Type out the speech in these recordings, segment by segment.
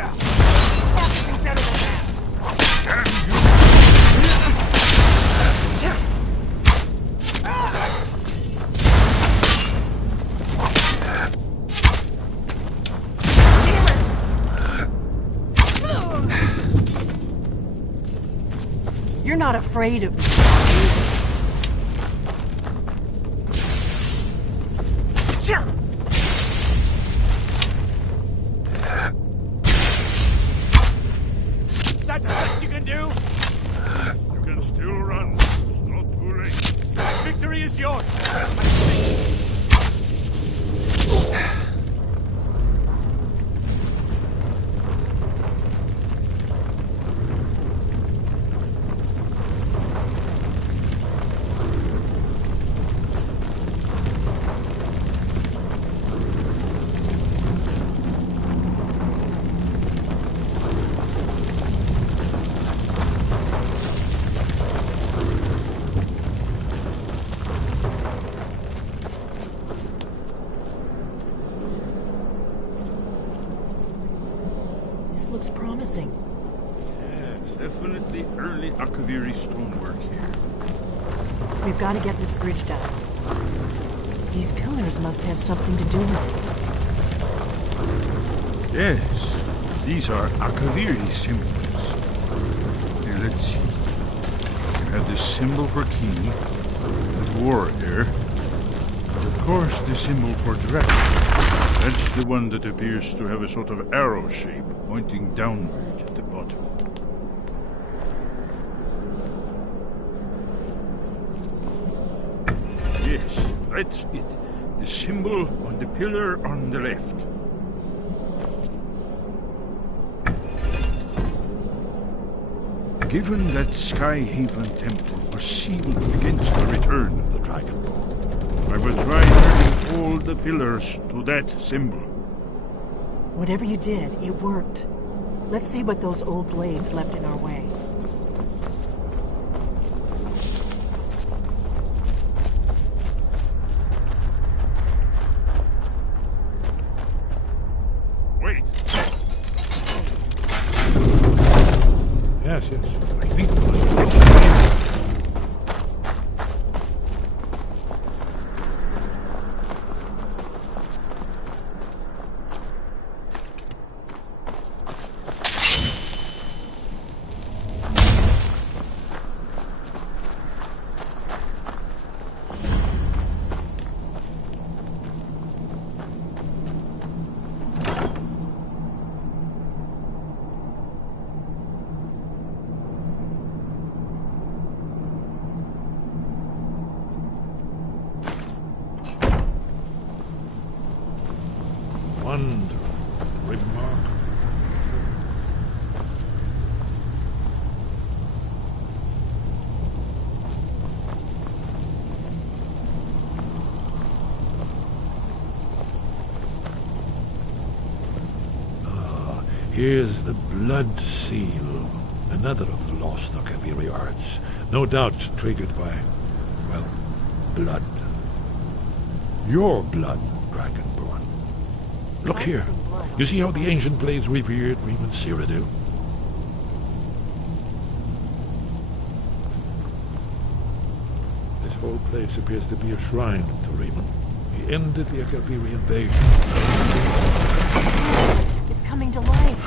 Yeah. Nothing better than that. Can you? You're not afraid of me. Sure. Is that the best you can do? You can still run. It's not too late. Victory is yours. Looks promising. Yes, definitely early Akaviri stonework here. We've got to get this bridge down. These pillars must have something to do with it. Yes, these are Akaviri symbols. Here, let's see. You have this symbol for king and warrior. And of course, the symbol for dragon. That's the one that appears to have a sort of arrow shape pointing downward at the bottom. Yes, that's it. The symbol on the pillar on the left. Given that Skyhaven Temple was sealed against the return of the Dragonborn, I will try turning all the pillars to that symbol. Whatever you did, it worked. Let's see what those old blades left in our way. Wait. Yes. I think it was Wonderful, remarkable. Ah, here's the blood seal, another of the lost Akaviri arts. No doubt triggered by, well, blood. Your blood, Dragonborn. Look here. You see how the ancient blades revered Riemann Cyrodiil? This whole place appears to be a shrine to Riemann. He ended the Akaviri invasion. It's coming to life.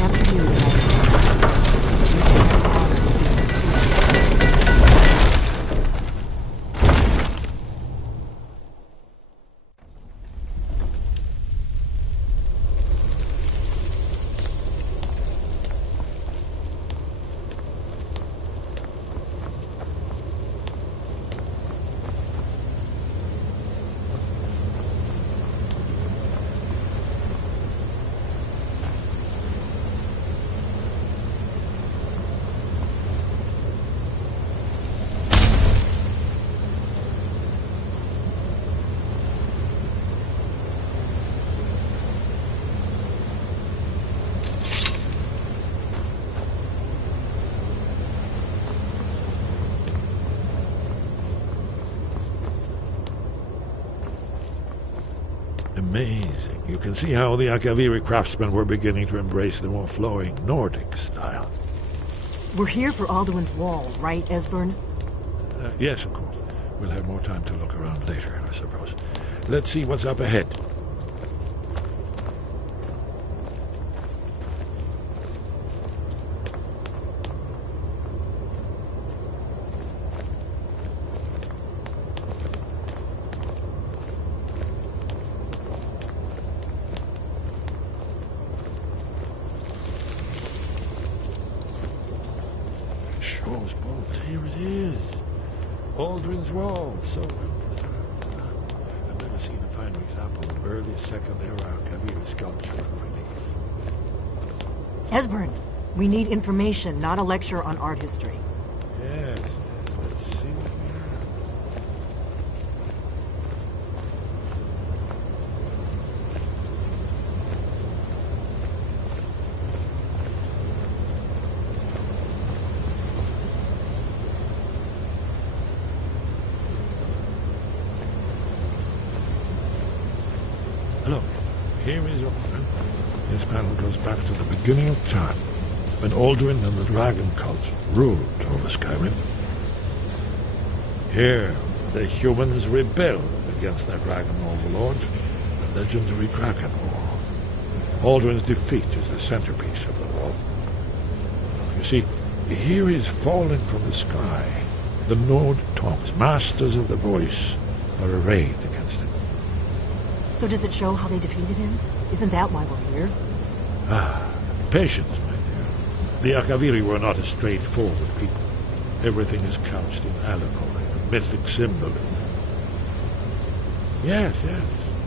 After you, you should have honored. Amazing. You can see how the Akaviri craftsmen were beginning to embrace the more flowing Nordic style. We're here for Alduin's Wall, right, Esbern? Yes, of course. We'll have more time to look around later, I suppose. Let's see what's up ahead. Shaw's boat, here it is. Alduin's Wall, so well preserved. I've never seen a finer example of early second-era Kaviri sculpture and relief. Esbern, we need information, not a lecture on art history. Yes, let's see what we have. Look, here is Alduin. This panel goes back to the beginning of time, when Alduin and the dragon cult ruled over Skyrim. Here, the humans rebelled against their dragon overlord, the legendary Dragon War. Alduin's defeat is the centerpiece of the wall. You see, here is falling from the sky. The Nord tongues, masters of the voice, are arrayed against him. So does it show how they defeated him? Isn't that why we're here? Patience, my dear. The Akaviri were not a straightforward people. Everything is couched in allegory, mythic symbolism. Yes.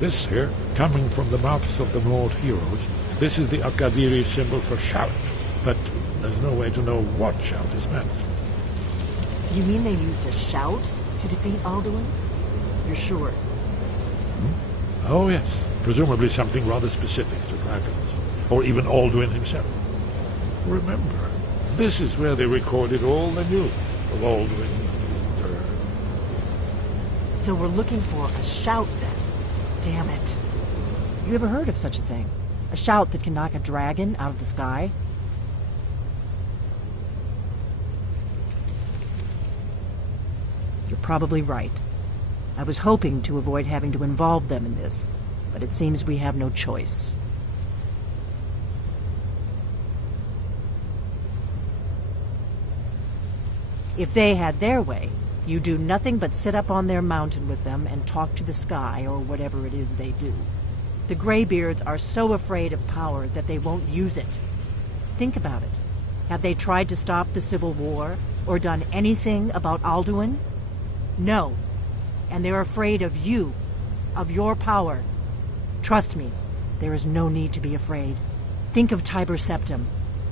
This here, coming from the mouths of the Nord heroes, this is the Akaviri symbol for shout. But there's no way to know what shout is meant. You mean they used a shout to defeat Alduin? You're sure? Oh, yes. Presumably something rather specific to dragons. Or even Alduin himself. Remember, this is where they recorded all they knew of Alduin and his return. So we're looking for a shout then. Damn it. You ever heard of such a thing? A shout that can knock a dragon out of the sky? You're probably right. I was hoping to avoid having to involve them in this, but it seems we have no choice. If they had their way, you do nothing but sit up on their mountain with them and talk to the sky or whatever it is they do. The Greybeards are so afraid of power that they won't use it. Think about it. Have they tried to stop the Civil War or done anything about Alduin? No. And they're afraid of you, of your power. Trust me, there is no need to be afraid. Think of Tiber Septim.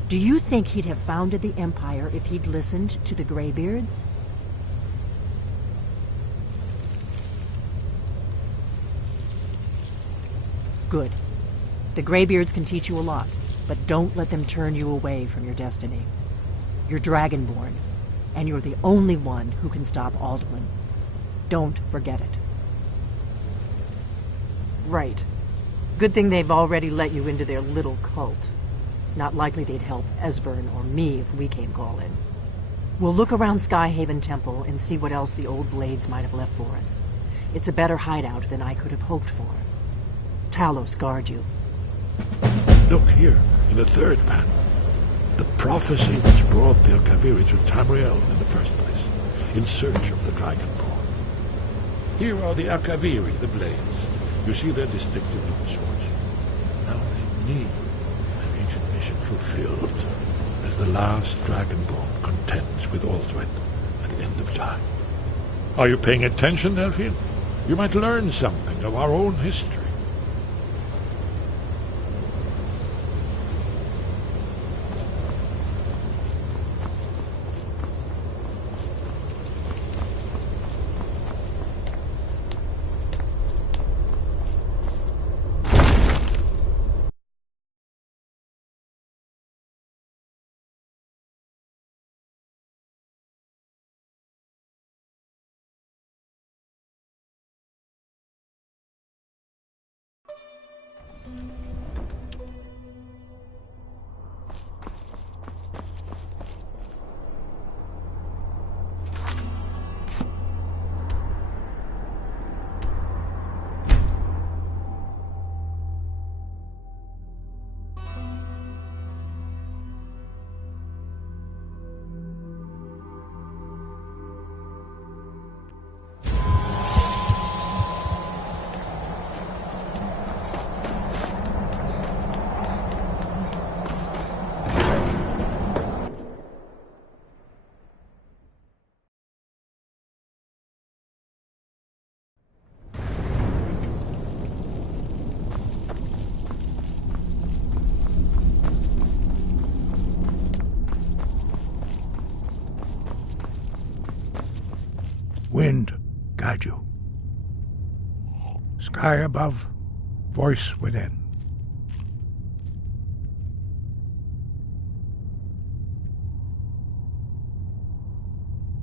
Do you think he'd have founded the Empire if he'd listened to the Greybeards? Good. The Greybeards can teach you a lot, but don't let them turn you away from your destiny. You're Dragonborn, and you're the only one who can stop Alduin. Don't forget it. Right. Good thing they've already let you into their little cult. Not likely they'd help Esbern or me if we came calling. We'll look around Skyhaven Temple and see what else the old blades might have left for us. It's a better hideout than I could have hoped for. Talos guard you. Look here, in the third panel. The prophecy which brought the Akaviri to Tamriel in the first place, in search of the Dragonborn. Here are the Akaviri, the blades. You see their distinctive looking swords. Now they need their ancient mission fulfilled, as the last Dragonborn contends with Alduin at the end of time. Are you paying attention, Delphine? You might learn something of our own history. wind guide you. Sky above, voice within.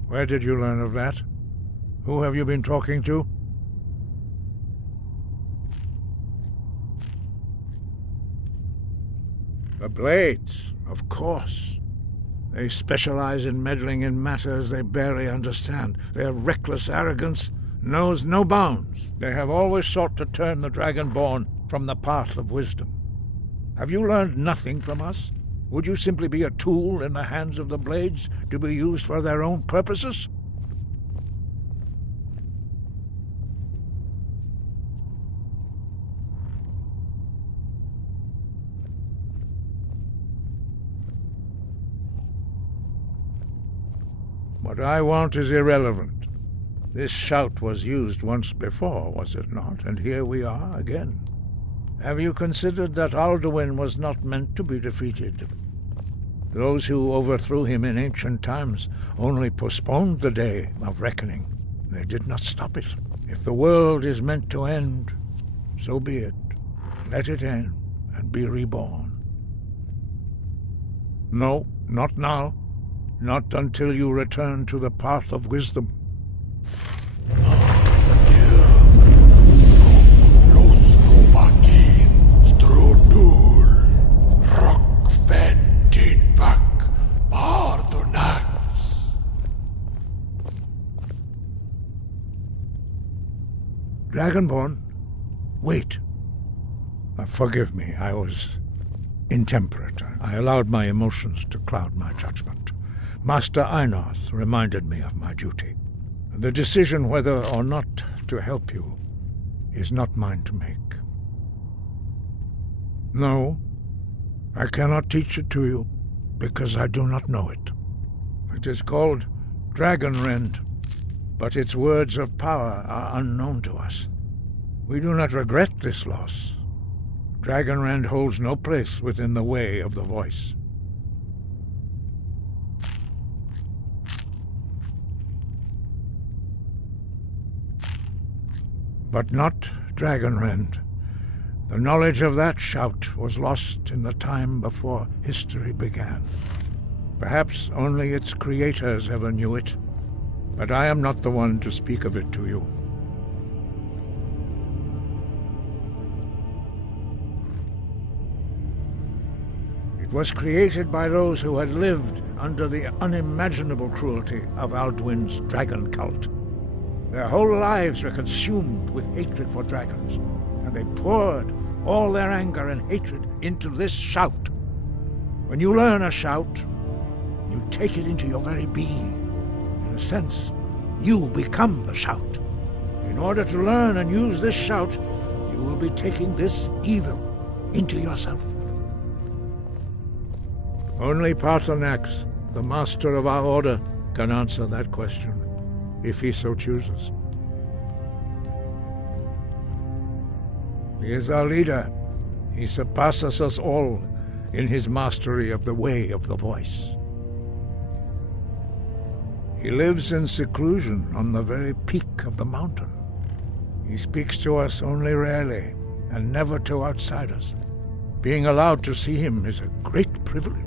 Where did you learn of that? Who have you been talking to? The Blades, of course. They specialize in meddling in matters they barely understand. Their reckless arrogance knows no bounds. They have always sought to turn the Dragonborn from the path of wisdom. Have you learned nothing from us? Would you simply be a tool in the hands of the Blades to be used for their own purposes? What I want is irrelevant. This shout was used once before, was it not? And here we are again. Have you considered that Alduin was not meant to be defeated? Those who overthrew him in ancient times only postponed the day of reckoning. They did not stop it. If the world is meant to end, so be it. Let it end and be reborn. No, not now. Not until you return to the path of wisdom. Dragonborn, wait. Forgive me, I was intemperate. I allowed my emotions to cloud my judgment. Master Einarth reminded me of my duty. The decision whether or not to help you is not mine to make. No, I cannot teach it to you, because I do not know it. It is called Dragonrend, but its words of power are unknown to us. We do not regret this loss. Dragonrend holds no place within the way of the voice. But not Dragonrend. The knowledge of that shout was lost in the time before history began. Perhaps only its creators ever knew it, but I am not the one to speak of it to you. It was created by those who had lived under the unimaginable cruelty of Alduin's dragon cult. Their whole lives were consumed with hatred for dragons, and they poured all their anger and hatred into this shout. When you learn a shout, you take it into your very being. In a sense, you become the shout. In order to learn and use this shout, you will be taking this evil into yourself. Only Paarthurnax, the master of our order, can answer that question, if he so chooses. He is our leader. He surpasses us all in his mastery of the way of the voice. He lives in seclusion on the very peak of the mountain. He speaks to us only rarely, and never to outsiders. Being allowed to see him is a great privilege.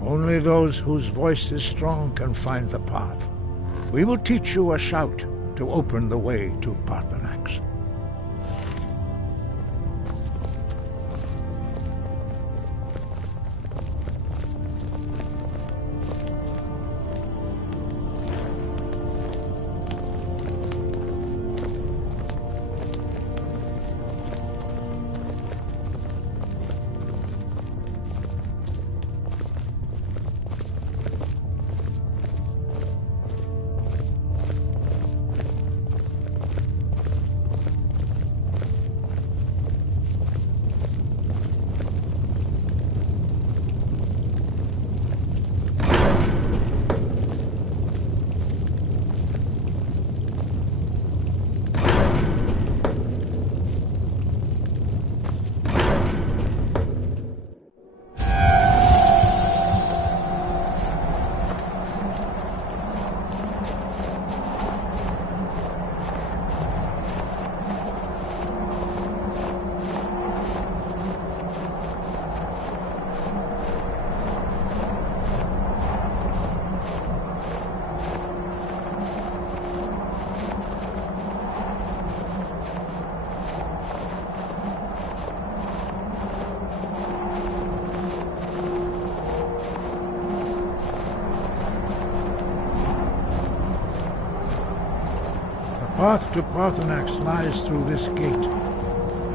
Only those whose voice is strong can find the path. We will teach you a shout to open the way to Paarthurnax. path to Parthenax lies through this gate.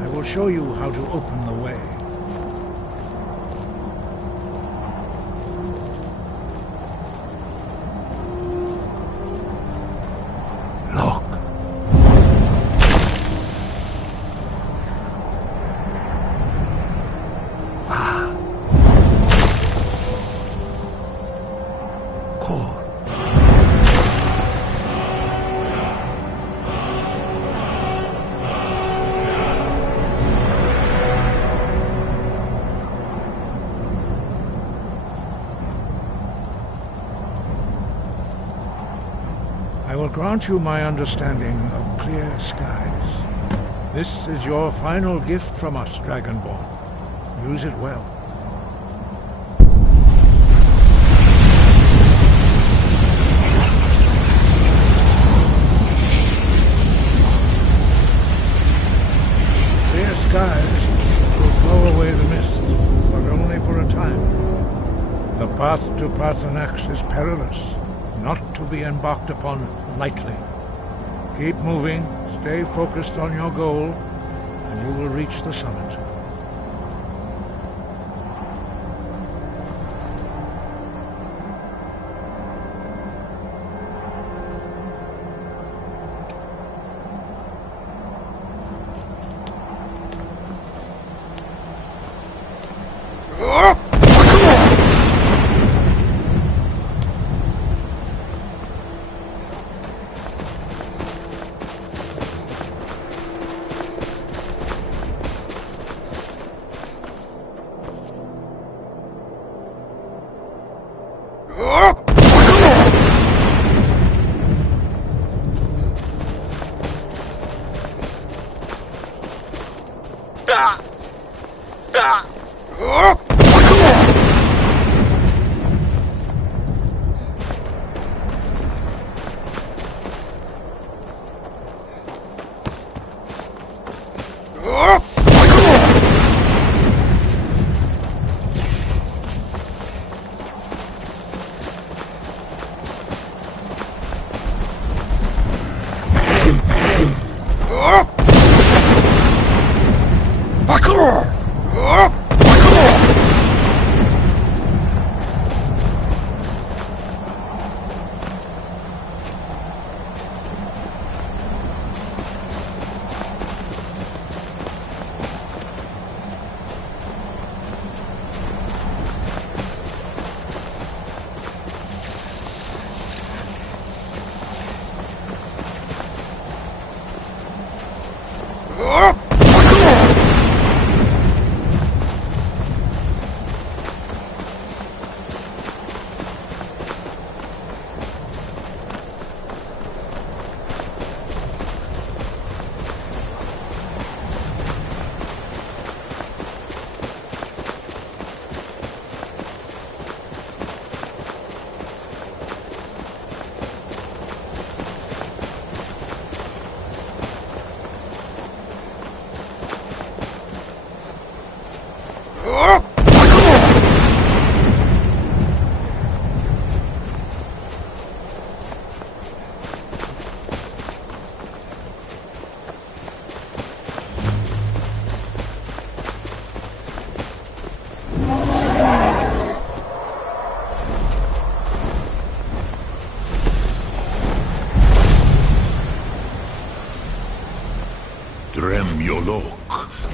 I will show you how to open the way. Look. Va. Cor. I will grant you my understanding of clear skies. This is your final gift from us, Dragonborn. Use it well. Clear skies will blow away the mist, but only for a time. The path to Parthenax is perilous, not to be embarked upon lightly. Keep moving, stay focused on your goal, and you will reach the summit.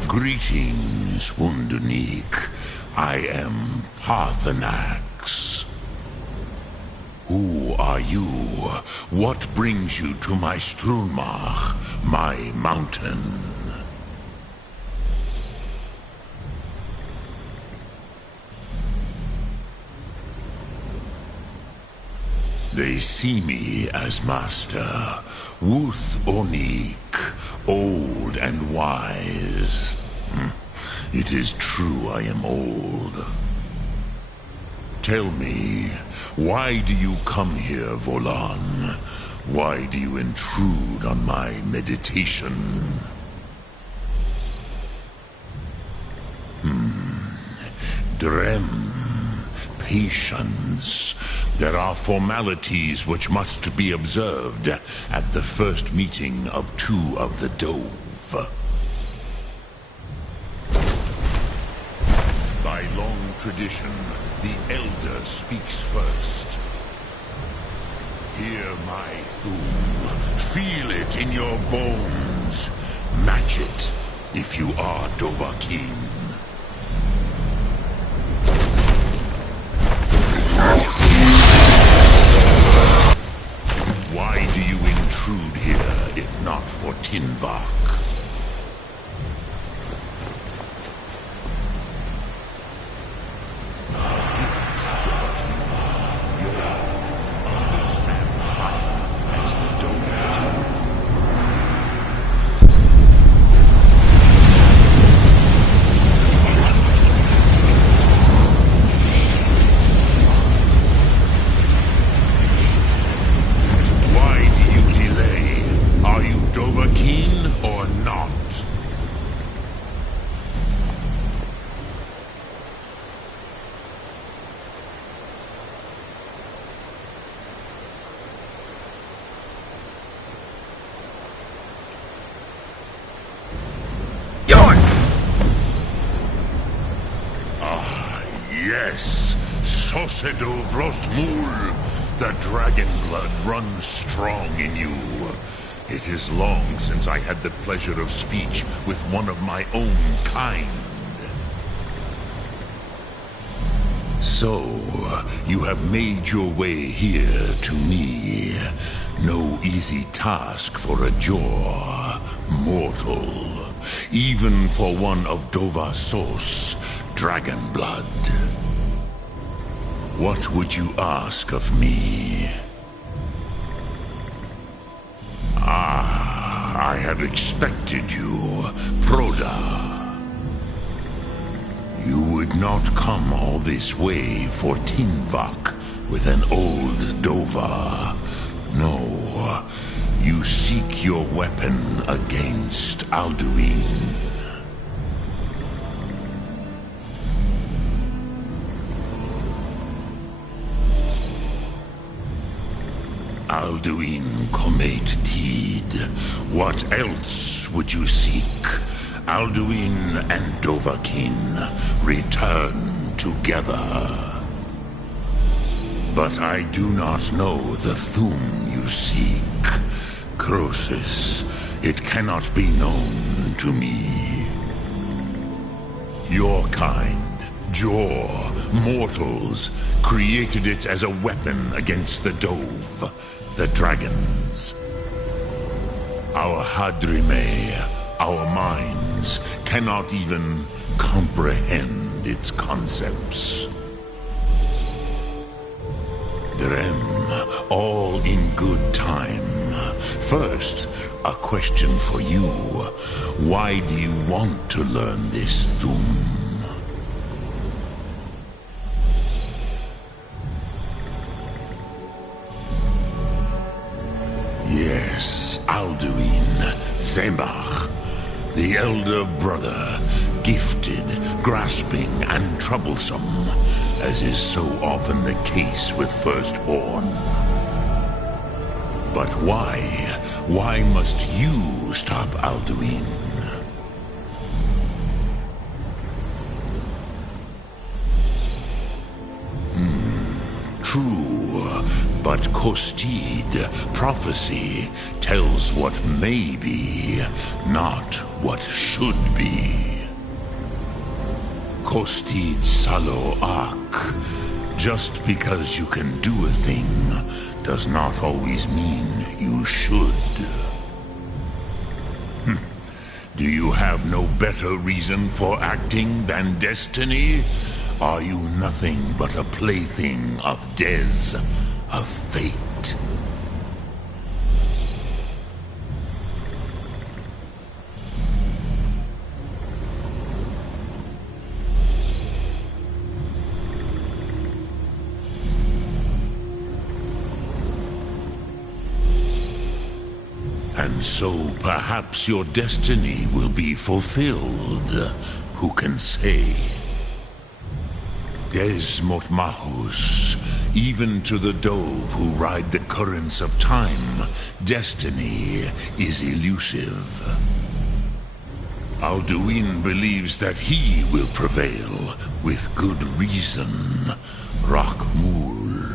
Greetings, Undunik. I am Parthenax. Who are you? What brings you to my Strunmach, my mountain? They see me as master, Wuth Onik, old and wise. It is true I am old. Tell me, why do you come here, Volan? Why do you intrude on my meditation? Drem, patience. There are formalities which must be observed at the first meeting of two of the Dove. By long tradition, the Elder speaks first. Hear my thum. Feel it in your bones. Match it if you are Dovahkiin. Why do you intrude here if not for Tinvak? Yes, Sosedo Vrostmul. The dragon blood runs strong in you. It is long since I had the pleasure of speech with one of my own kind. So, you have made your way here to me. No easy task for a Jor mortal. Even for one of Dovahsos, dragon blood. What would you ask of me? I had expected you, Proda. You would not come all this way for Tinvak with an old Dova. No, you seek your weapon against Alduin. Alduin Comate Teed. What else would you seek? Alduin and Dovahkiin return together. But I do not know the Thum you seek. Croesus, it cannot be known to me. Your kind, Jor, mortals, created it as a weapon against the Dove, the dragons. Our Hadrime, our minds, cannot even comprehend its concepts. Drem, all in good time. First, a question for you. Why do you want to learn this Thum? Yes, Alduin, Zemach, the elder brother, gifted, grasping, and troublesome, as is so often the case with firstborn. But why? Why must you stop Alduin? True, but Kostid, prophecy, tells what may be, not what should be. Kostid Salo Ak. Just because you can do a thing does not always mean you should. Do you have no better reason for acting than destiny? Are you nothing but a plaything of Dez, of fate? And so perhaps your destiny will be fulfilled. Who can say? Desmotmahus, even to the dove who ride the currents of time, destiny is elusive. Alduin believes that he will prevail, with good reason, Rakmul.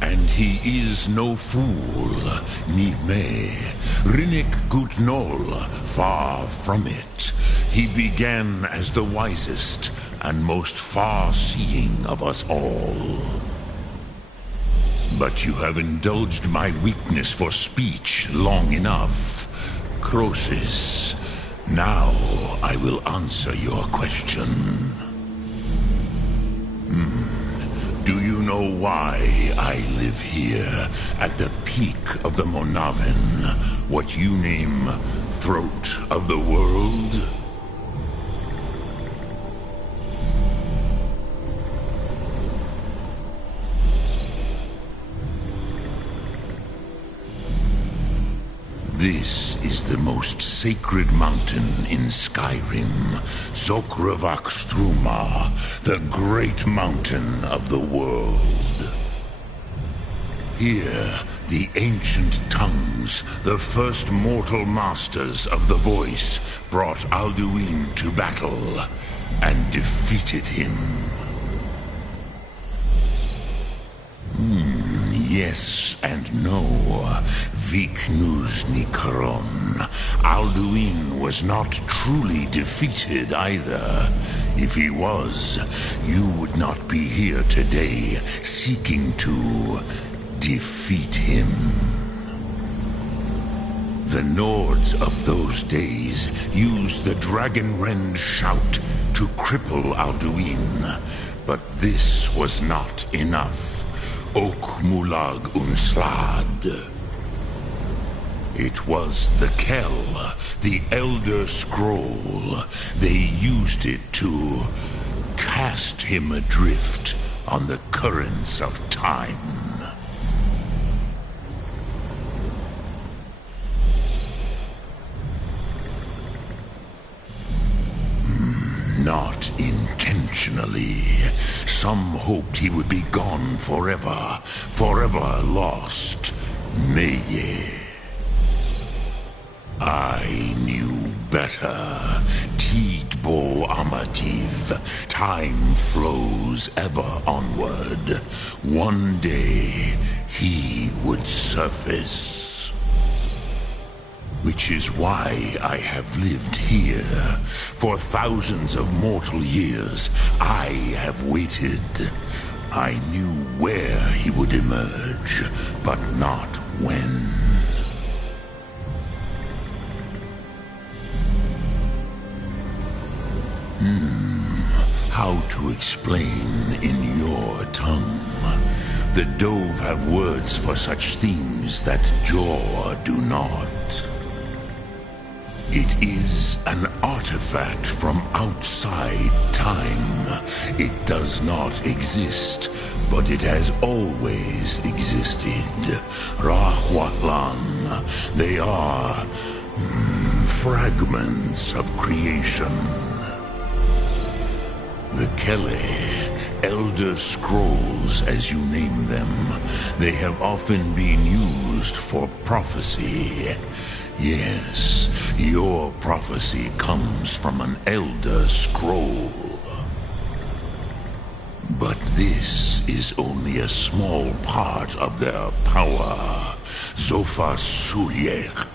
And he is no fool, Nime, Rinnik Gutnol, far from it. He began as the wisest and most far-seeing of us all. But you have indulged my weakness for speech long enough. Croesus, now I will answer your question. Do you know why I live here, at the peak of the Monavin, what you name Throat of the World? This is the most sacred mountain in Skyrim, Zokravak Struma, the great mountain of the world. Here, the ancient tongues, the first mortal masters of the voice, brought Alduin to battle and defeated him. Yes and no. Viknus Nikaron. Alduin was not truly defeated either. If he was, you would not be here today seeking to defeat him. The Nords of those days used the Dragonrend shout to cripple Alduin, but this was not enough. Ok Mulag Unslad. It was the Kell, the Elder Scroll. They used it to cast him adrift on the currents of time. Not intentionally. Some hoped he would be gone forever, forever lost. Meye. I knew better. Tidbo Amativ. Time flows ever onward. One day, he would surface. Which is why I have lived here. For thousands of mortal years, I have waited. I knew where he would emerge, but not when. How to explain in your tongue? The Dove have words for such things that Jor do not. It is an artifact from outside time. It does not exist, but it has always existed. Rahwatlan. They are fragments of creation. The Kele, Elder Scrolls as you name them, they have often been used for prophecy. Yes, your prophecy comes from an Elder Scroll. But this is only a small part of their power. Zofa Suryek.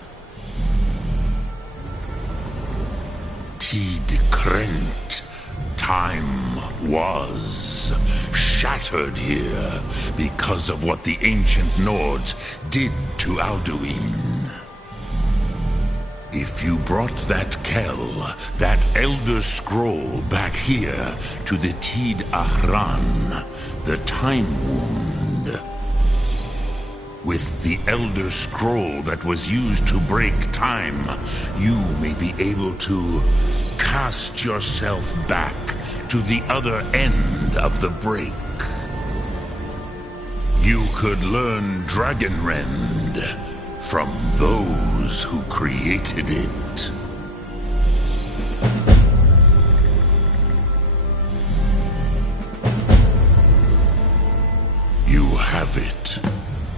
Tid Krent. Time was shattered here because of what the ancient Nords did to Alduin. If you brought that Kell, that Elder Scroll back here to the Tid Ahran, the Time Wound, with the Elder Scroll that was used to break time, you may be able to cast yourself back to the other end of the break. You could learn Dragonrend from those who created it. have it.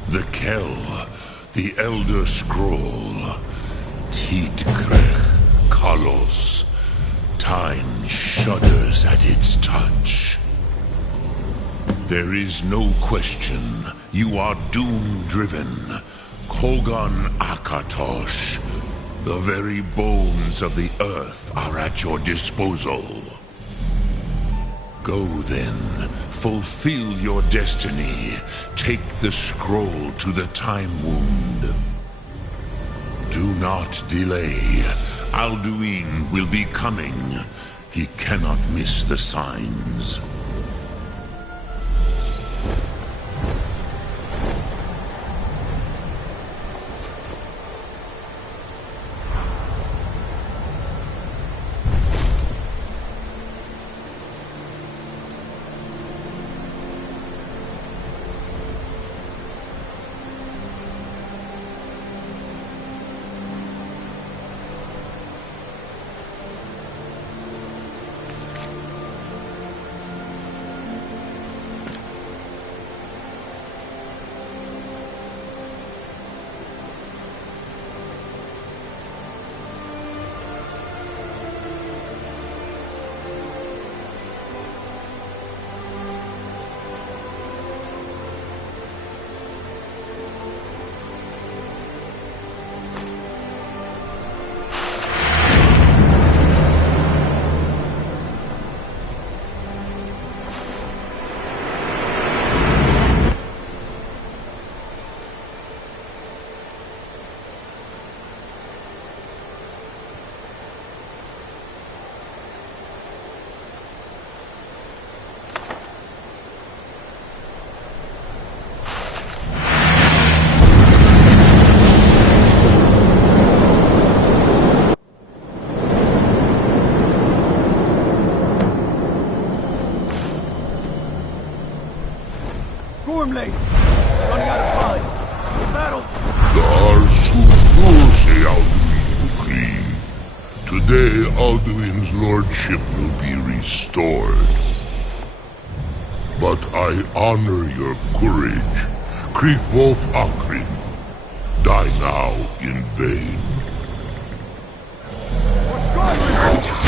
The Kell, the Elder Scroll. Tidkrech Kalos. Time shudders at its touch. There is no question. You are doom-driven. Kogan Akatosh. The very bones of the earth are at your disposal. Go then, fulfill your destiny. Take the scroll to the Time Wound. Do not delay. Alduin will be coming. He cannot miss the signs. Running out of time. The battle. Today, Alduin's lordship will be restored. But I honor your courage. Krithwolf Akrin. Die now in vain. For Skyrim!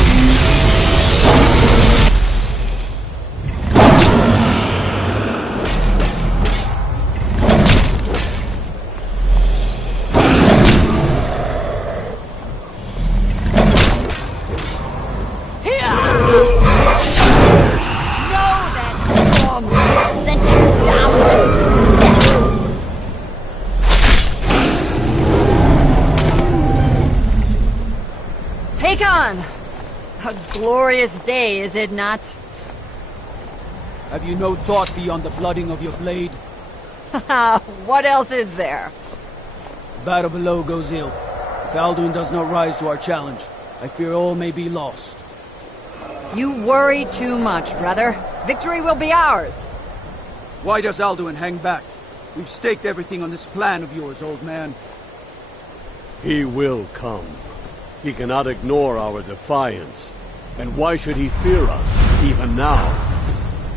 A glorious day, is it not? Have you no thought beyond the blooding of your blade? What else is there? The battle below goes ill. If Alduin does not rise to our challenge, I fear all may be lost. You worry too much, brother. Victory will be ours. Why does Alduin hang back? We've staked everything on this plan of yours, old man. He will come. He cannot ignore our defiance. And why should he fear us, even now?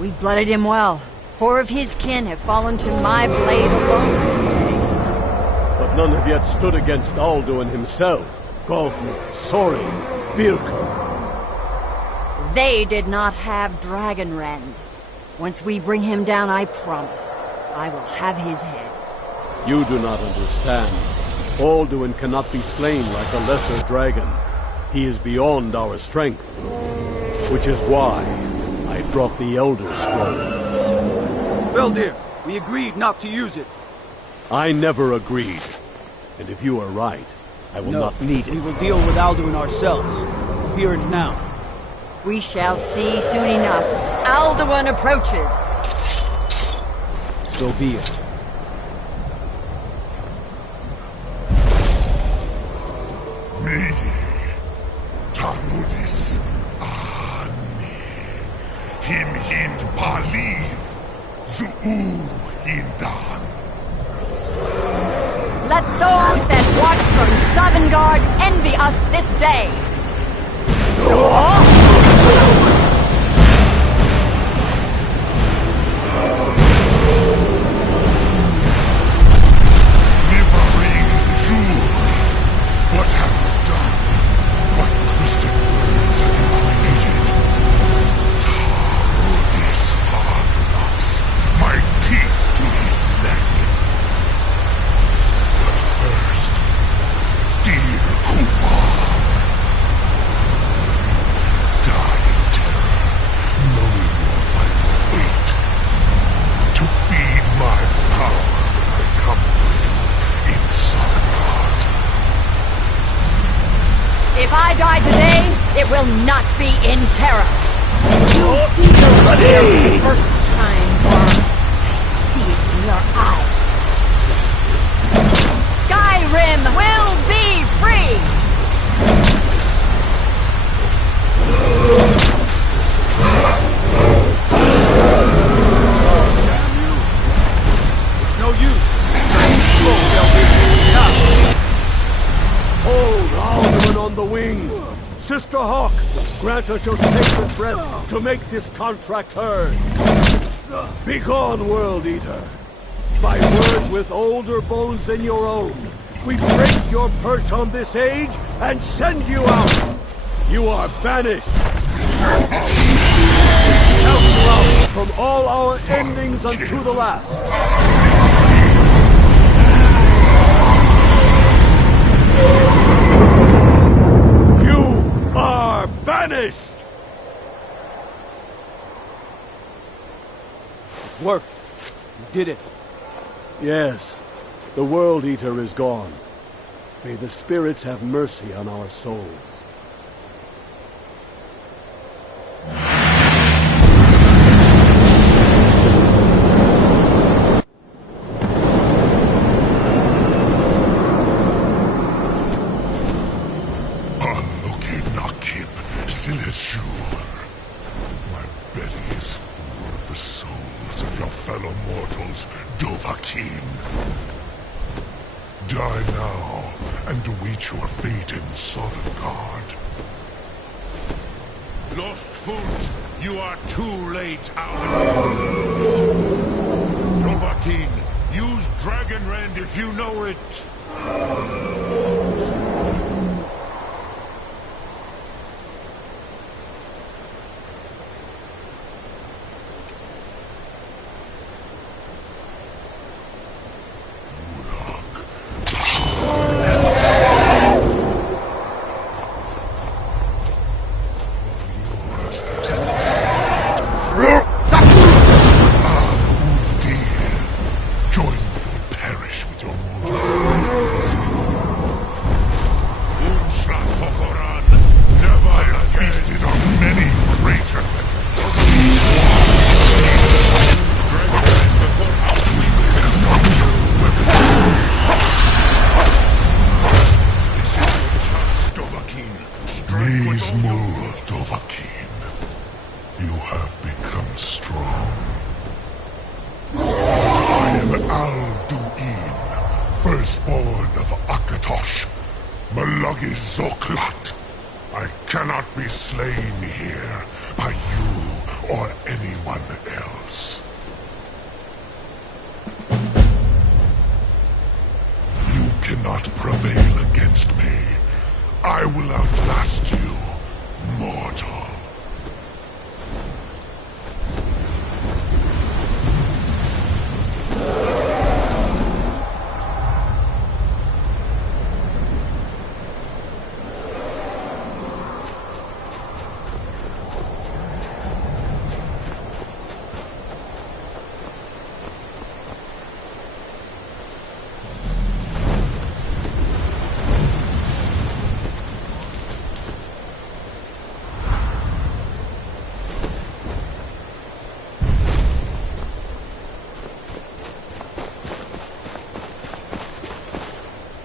We blooded him well. 4 of his kin have fallen to my blade alone this day. But none have yet stood against Alduin himself. Galtner, Sorin, Birka. They did not have Dragonrend. Once we bring him down, I promise, I will have his head. You do not understand. Alduin cannot be slain like a lesser dragon. He is beyond our strength. Which is why I brought the Elder Scroll. Feldir, we agreed not to use it. I never agreed. And if you are right, I will not need it. We will deal with Alduin ourselves. Here and now. We shall see soon enough. Alduin approaches. So be it. Me, Talmudis, Ani, Him Hind Paliv, Zuu Hindan. Let those that watch from Sovngarde envy us this day. If I die today, it will not be in terror. You feel fear for the first time, or I see it in your eyes. Skyrim will be free! It's no use. Hold Alderman on the wing! Sister Hawk, grant us your sacred breath to make this contract heard. Begone, World Eater. By words with older bones than your own, we break your perch on this age and send you out. You are banished. Count you out from all our endings unto the last. You are banished! It worked. You did it. Yes, the World Eater is gone. May the spirits have mercy on our souls. My belly is full of the souls of your fellow mortals, Dovahkiin. Die now, and await your fate in Sovngarde. Lost Foot, you are too late, Alderman. Dovahkiin, use Dragon Rend if you know it. I cannot be slain here by you or anyone else. You cannot prevail against me. I will outlast you, mortal.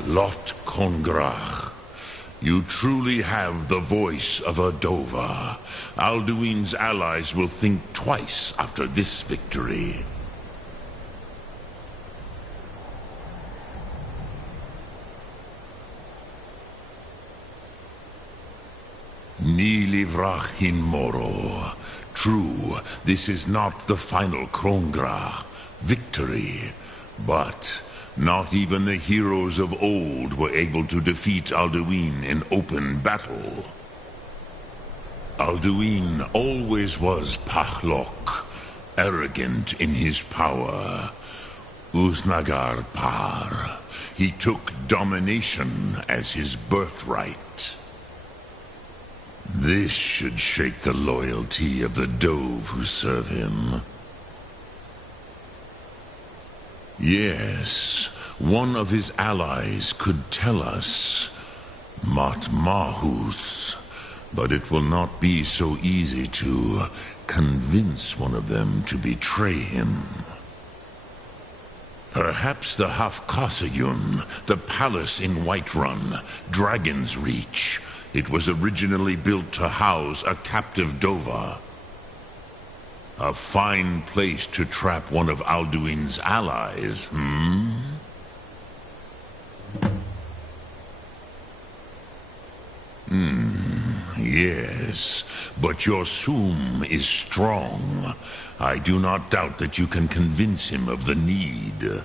Lot Kongrach, you truly have the voice of a Dova. Alduin's allies will think twice after this victory. Ni livrach hin moro. True, this is not the final Kongrach victory, but not even the heroes of old were able to defeat Alduin in open battle. Alduin always was Pachlok, arrogant in his power. Uznagar Par. He took domination as his birthright. This should shake the loyalty of the Dove who serve him. Yes, one of his allies could tell us. Matmahus. But it will not be so easy to convince one of them to betray him. Perhaps the Hafkasayun, the palace in Whiterun, Dragon's Reach. It was originally built to house a captive Dova. A fine place to trap one of Alduin's allies, hmm? Yes, but your Soom is strong. I do not doubt that you can convince him of the need.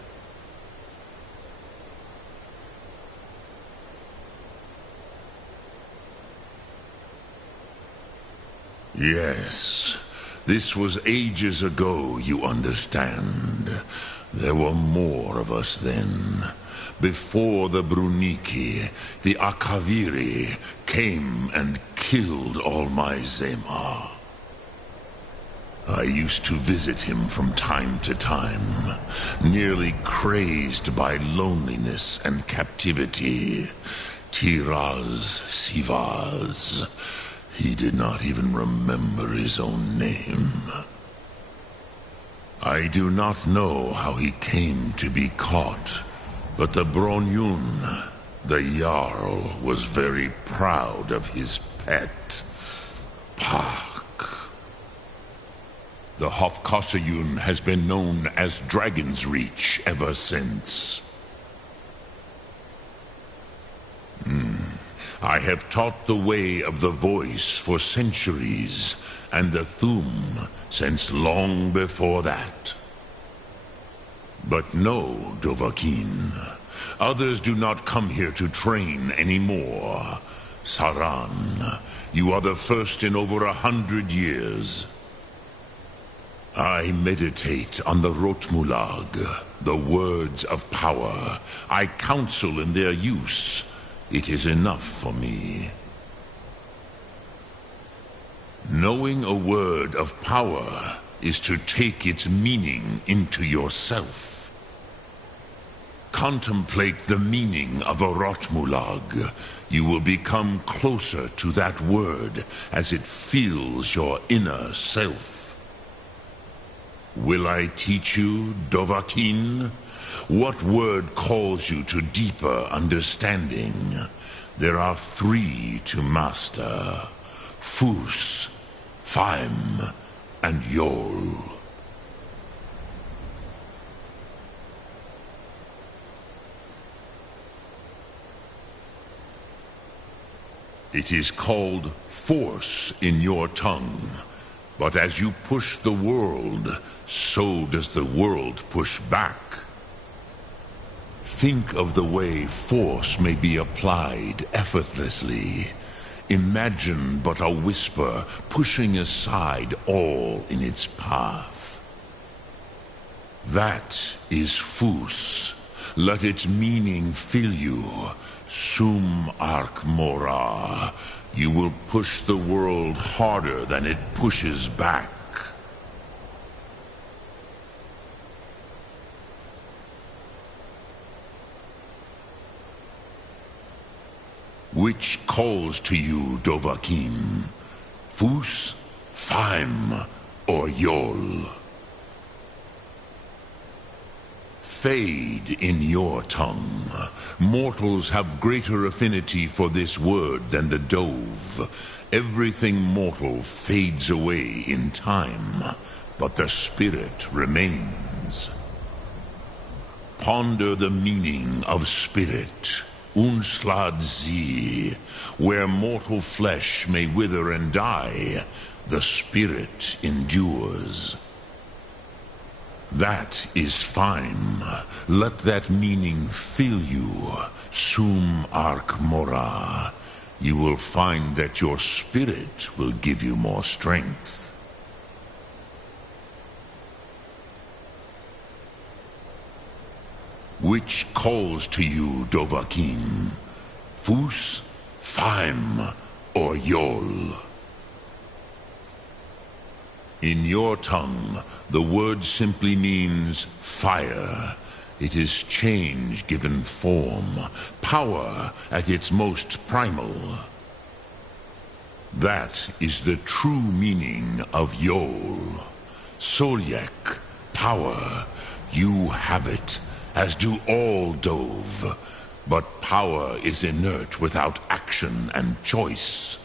Yes, this was ages ago, you understand. There were more of us then. Before the Bruniki, the Akaviri came and killed all my Zema. I used to visit him from time to time, nearly crazed by loneliness and captivity. Tiraz Sivaz. He did not even remember his own name. I do not know how he came to be caught, but the Bronyun, the Jarl, was very proud of his pet, Pak. The Hofkasayun has been known as Dragon's Reach ever since. I have taught the way of the voice for centuries, and the Thum since long before that. But no, Dovahkiin. Others do not come here to train anymore. Saran, you are the first in over 100 years. I meditate on the Rotmulag, the words of power. I counsel in their use. It is enough for me. Knowing a word of power is to take its meaning into yourself. Contemplate the meaning of a Rotmulag. You will become closer to that word as it fills your inner self. Will I teach you, Dovahkiin? What word calls you to deeper understanding? There are 3 to master. Fus, Faim, and Yol. It is called force in your tongue. But as you push the world, so does the world push back. Think of the way force may be applied effortlessly. Imagine but a whisper pushing aside all in its path. That is Fus. Let its meaning fill you. Sum Ark Mora. You will push the world harder than it pushes back. Which calls to you, Dovahkiin? Fus, Faim, or Yol? Fade in your tongue. Mortals have greater affinity for this word than the Dove. Everything mortal fades away in time, but the spirit remains. Ponder the meaning of spirit. Unslad Zi, where mortal flesh may wither and die, the spirit endures. That is fine. Let that meaning fill you. Sum Ark Mora. You will find that your spirit will give you more strength. Which calls to you, Dovahkiin? Fus, Faim, or Yol? In your tongue, the word simply means fire. It is change given form, power at its most primal. That is the true meaning of Yol. Solyek, power. You have it, as do all Dove. But power is inert without action and choice.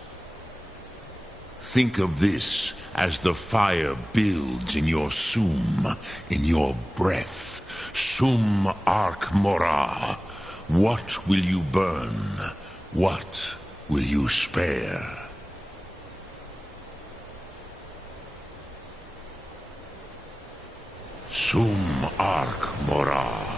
Think of this as the fire builds in your Sum, in your breath. Sum Arc Mora. What will you burn? What will you spare? Sum Arc Mora.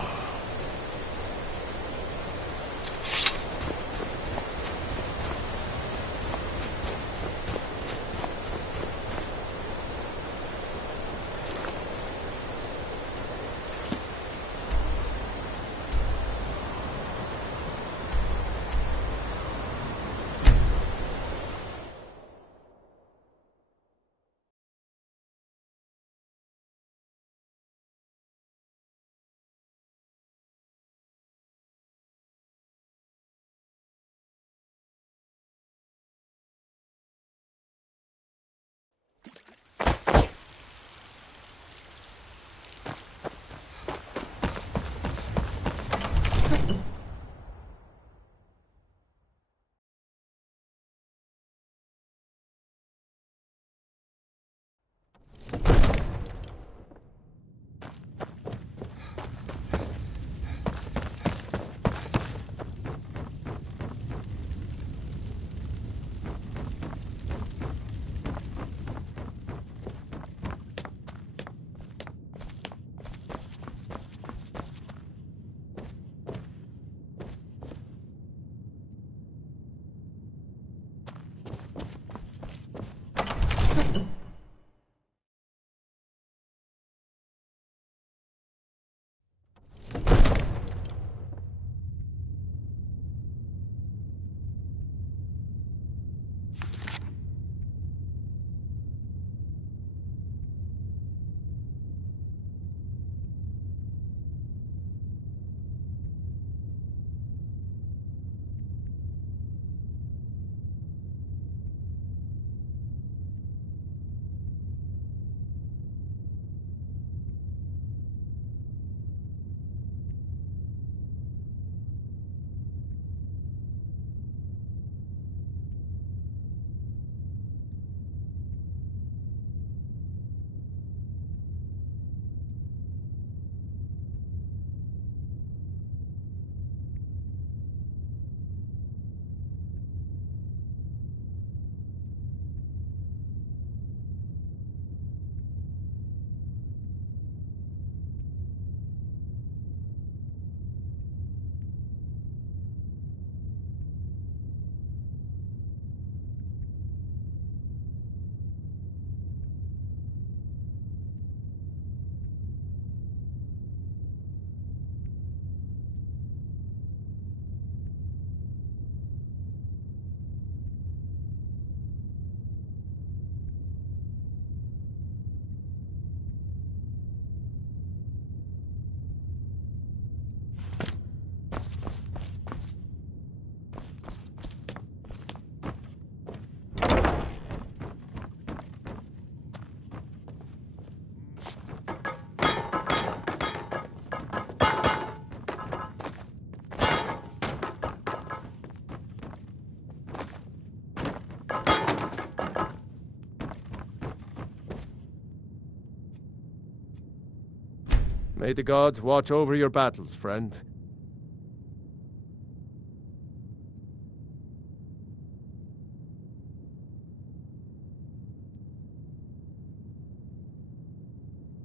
May the gods watch over your battles, friend.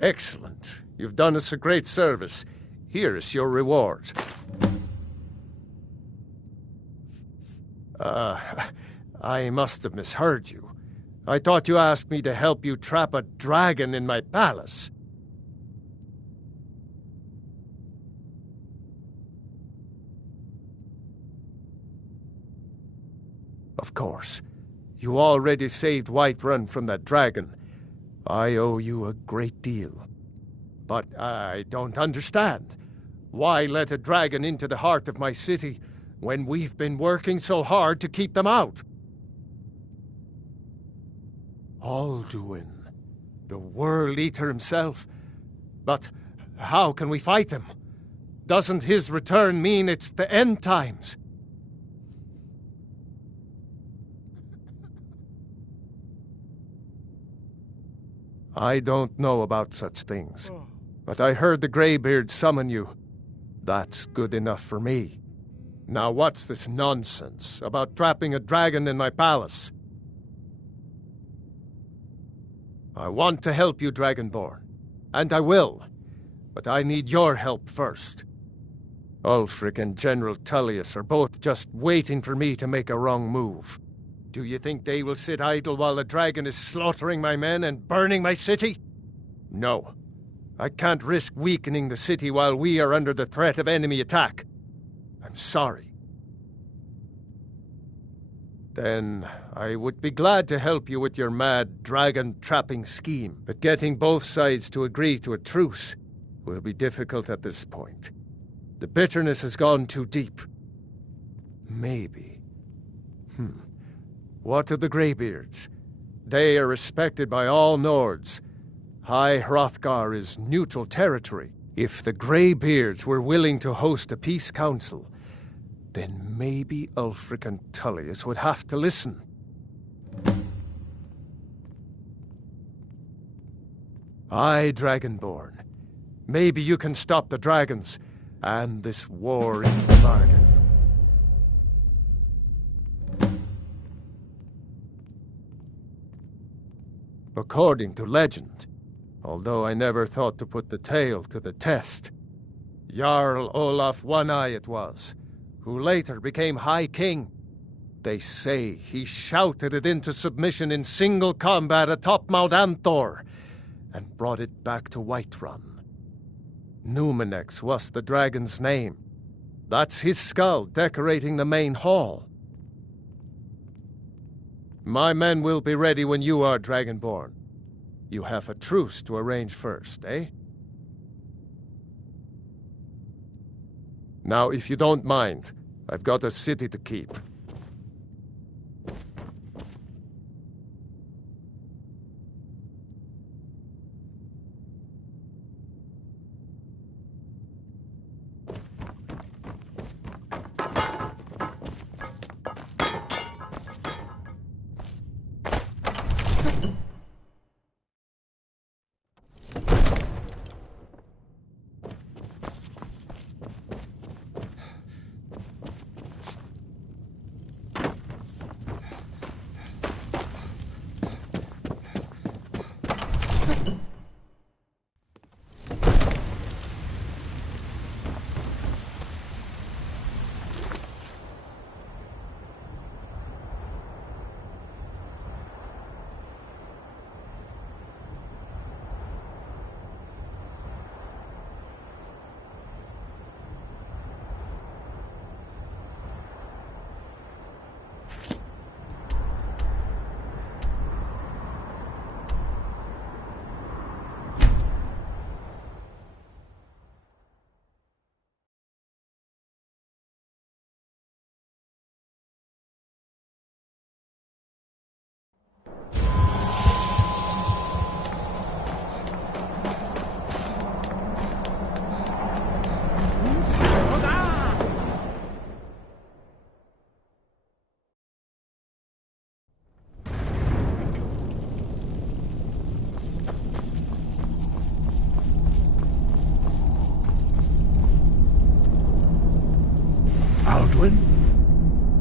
Excellent. You've done us a great service. Here is your reward. I must have misheard you. I thought you asked me to help you trap a dragon in my palace. Of course. You already saved Whiterun from that dragon. I owe you a great deal. But I don't understand. Why let a dragon into the heart of my city when we've been working so hard to keep them out? Alduin, the World Eater himself. But how can we fight him? Doesn't his return mean it's the end times? I don't know about such things, but I heard the Greybeard summon you. That's good enough for me. Now what's this nonsense about trapping a dragon in my palace? I want to help you, Dragonborn, and I will, but I need your help first. Ulfric and General Tullius are both just waiting for me to make a wrong move. Do you think they will sit idle while the dragon is slaughtering my men and burning my city? No. I can't risk weakening the city while we are under the threat of enemy attack. I'm sorry. Then I would be glad to help you with your mad dragon-trapping scheme, but getting both sides to agree to a truce will be difficult at this point. The bitterness has gone too deep. Maybe. What of the Greybeards? They are respected by all Nords. High Hrothgar is neutral territory. If the Greybeards were willing to host a peace council, then maybe Ulfric and Tullius would have to listen. Aye, Dragonborn. Maybe you can stop the dragons, and this war in the bargain. According to legend, although I never thought to put the tale to the test, Jarl Olaf One-Eye it was, who later became High King. They say he shouted it into submission in single combat atop Mount Anthor, and brought it back to Whiterun. Numenex was the dragon's name. That's his skull decorating the main hall. My men will be ready when you are, Dragonborn. You have a truce to arrange first, eh? Now, if you don't mind, I've got a city to keep.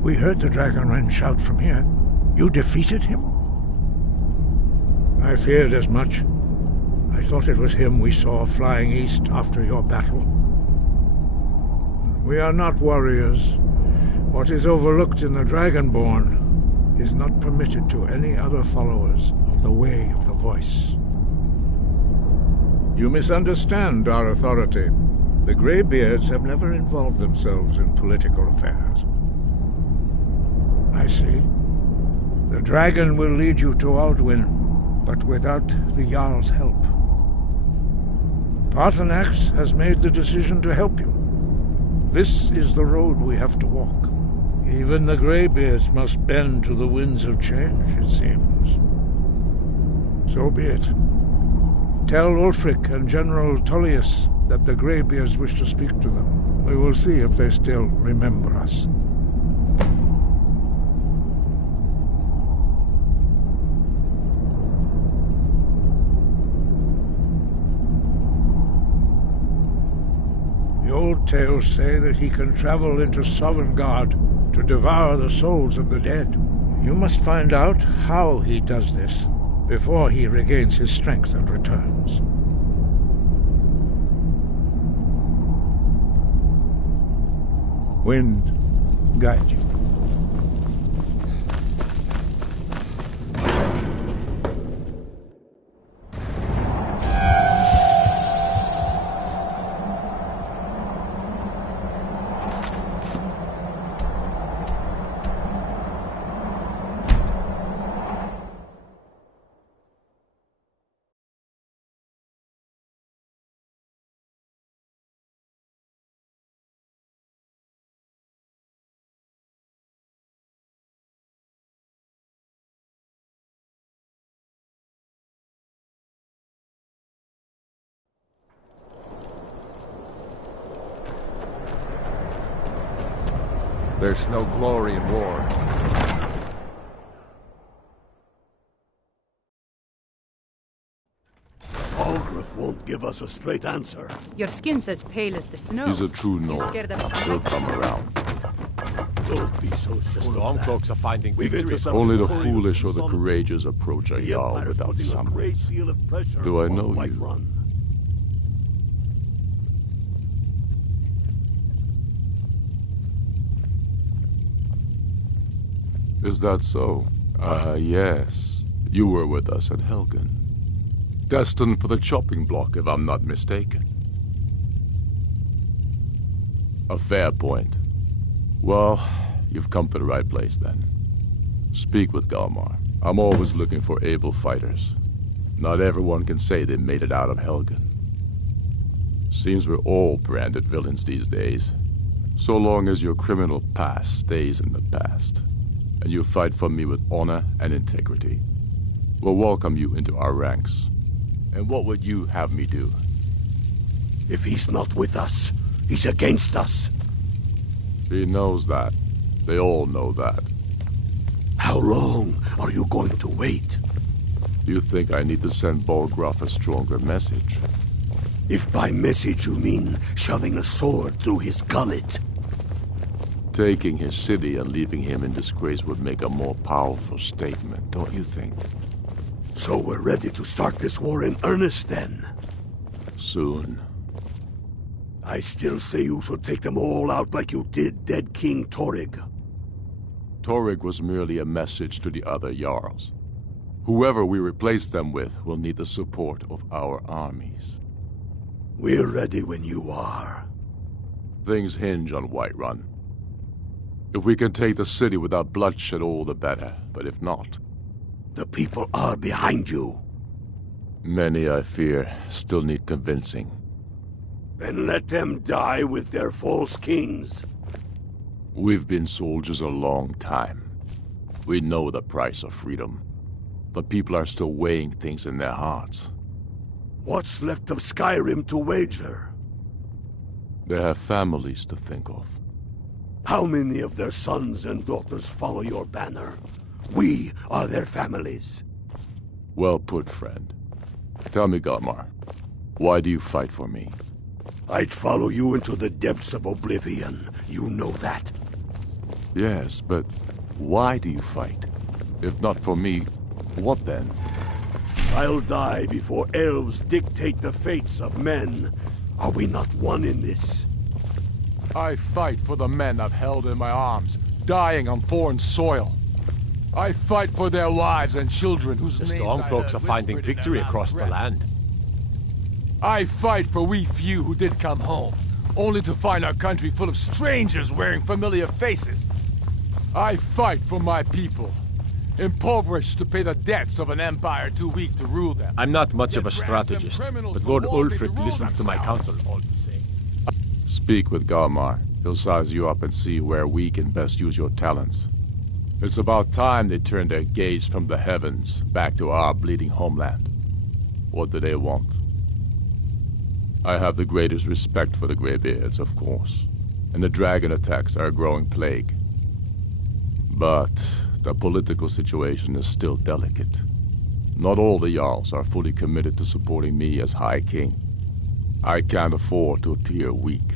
We heard the Dragonren shout from here. You defeated him? I feared as much. I thought it was him we saw flying east after your battle. We are not warriors. What is overlooked in the Dragonborn is not permitted to any other followers of the Way of the Voice. You misunderstand our authority. The Greybeards have never involved themselves in political affairs. I see. The dragon will lead you to Alduin, but without the Jarl's help. Paarthurnax has made the decision to help you. This is the road we have to walk. Even the Greybeards must bend to the winds of change, it seems. So be it. Tell Ulfric and General Tullius that the Greybeards wish to speak to them. We will see if they still remember us. The old tales say that he can travel into Sovngarde to devour the souls of the dead. You must find out how he does this before he regains his strength and returns. Wind, guide you. There's no glory in war. Algrif won't give us a straight answer. Your skin's as pale as the snow. He's a true You Nord. scared of He'll sunlight? come around. Don't be so sure of that. Stormcloaks are finding We've victory. intercepted Only the couriers foolish from or the Zon. courageous approach a The Jarl Empire is without putting a great summons. deal of pressure Do I on know you? Whiterun. Is that so? Yes. You were with us at Helgen. Destined for the chopping block, if I'm not mistaken. A fair point. Well, you've come to the right place then. Speak with Galmar. I'm always looking for able fighters. Not everyone can say they made it out of Helgen. Seems we're all branded villains these days. So long as your criminal past stays in the past, and you fight for me with honor and integrity, we'll welcome you into our ranks. And what would you have me do? If he's not with us, he's against us. He knows that. They all know that. How long are you going to wait? You think I need to send Bolgraf a stronger message? If by message you mean shoving a sword through his gullet. Taking his city and leaving him in disgrace would make a more powerful statement, don't you think? So we're ready to start this war in earnest then? Soon. I still say you should take them all out like you did dead King Torrig. Torrig was merely a message to the other Jarls. Whoever we replace them with will need the support of our armies. We're ready when you are. Things hinge on Whiterun. If we can take the city without bloodshed, all the better. But if not... The people are behind you. Many, I fear, still need convincing. Then let them die with their false kings. We've been soldiers a long time. We know the price of freedom. But people are still weighing things in their hearts. What's left of Skyrim to wager? They have families to think of. How many of their sons and daughters follow your banner? We are their families. Well put, friend. Tell me, Galmar, why do you fight for me? I'd follow you into the depths of oblivion. You know that. Yes, but why do you fight? If not for me, what then? I'll die before elves dictate the fates of men. Are we not one in this? I fight for the men I've held in my arms, dying on foreign soil. I fight for their wives and children whose The names Stormcloaks are finding victory across the land. I fight for we few who did come home, only to find our country full of strangers wearing familiar faces. I fight for my people, impoverished to pay the debts of an empire too weak to rule them. I'm not much Yet of a ransom strategist, criminals but for Lord war made Ulfric to rule listens to my themselves. counsel all the same. Speak with Galmar. He'll size you up and see where we can best use your talents. It's about time they turned their gaze from the heavens back to our bleeding homeland. What do they want? I have the greatest respect for the Greybeards, of course, and the dragon attacks are a growing plague. But the political situation is still delicate. Not all the Jarls are fully committed to supporting me as High King. I can't afford to appear weak.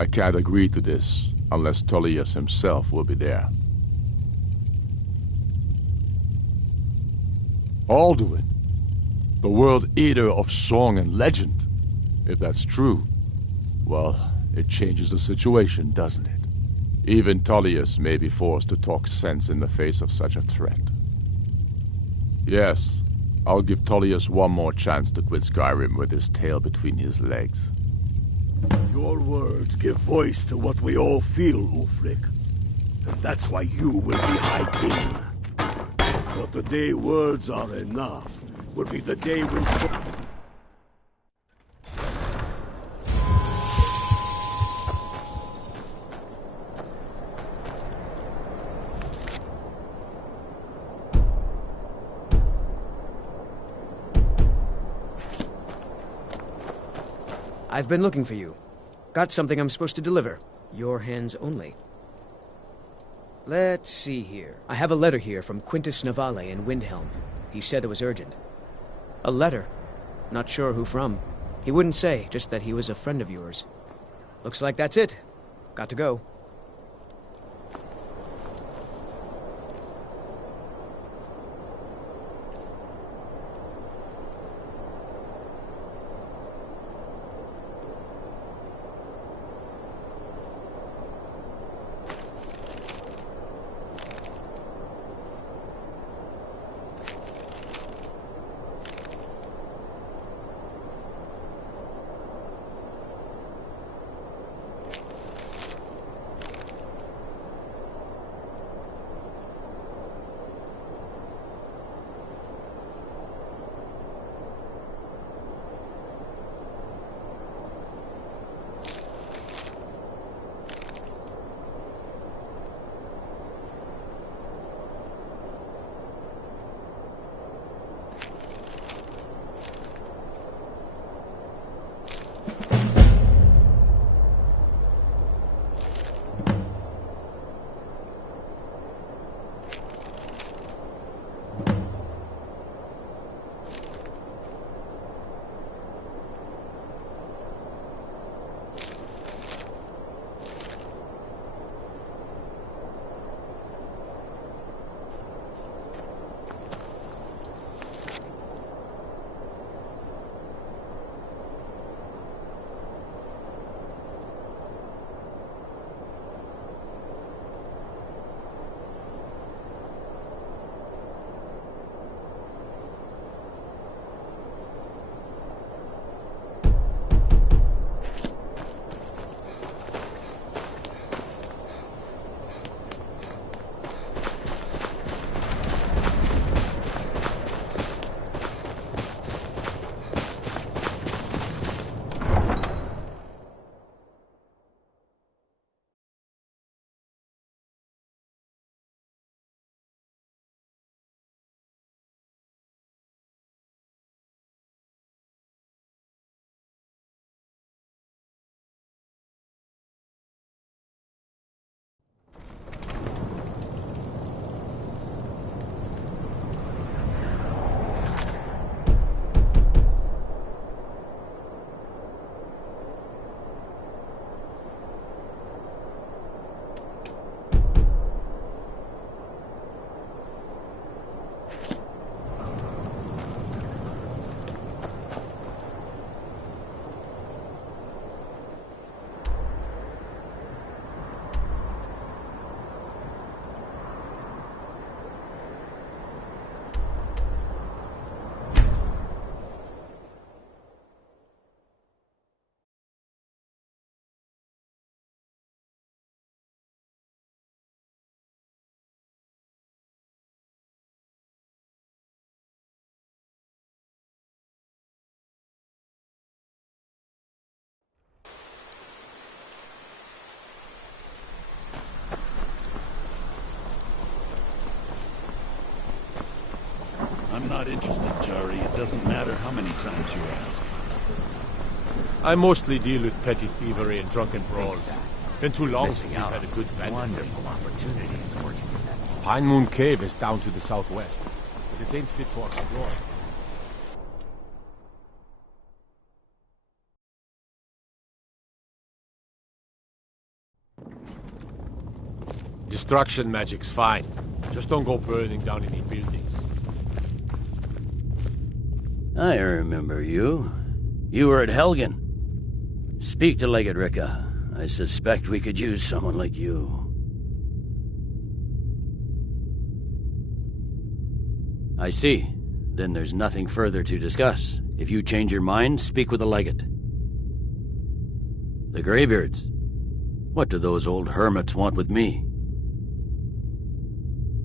I can't agree to this unless Tullius himself will be there. Alduin, the World Eater of song and legend. If that's true, well, it changes the situation, doesn't it? Even Tullius may be forced to talk sense in the face of such a threat. Yes, I'll give Tullius one more chance to quit Skyrim with his tail between his legs. Your words give voice to what we all feel, Ulfric. And that's why you will be High King. But the day words are enough will be the day when... I've been looking for you. Got something I'm supposed to deliver. Your hands only. Let's see here. I have a letter here from Quintus Navale in Windhelm. He said it was urgent. A letter? Not sure who from. He wouldn't say, just that he was a friend of yours. Looks like that's it. Got to go. I'm not interested, Jari. It doesn't matter how many times you ask. I mostly deal with petty thievery and drunken brawls. Been too long since we've had a good bandit. Wonderful opportunities working in that. Pine Moon Cave is down to the southwest, but it ain't fit for exploring. Destruction magic's fine. Just don't go burning down any buildings. I remember you. You were at Helgen. Speak to Legate Ricka. I suspect we could use someone like you. I see. Then there's nothing further to discuss. If you change your mind, speak with the Legate. The Greybeards. What do those old hermits want with me?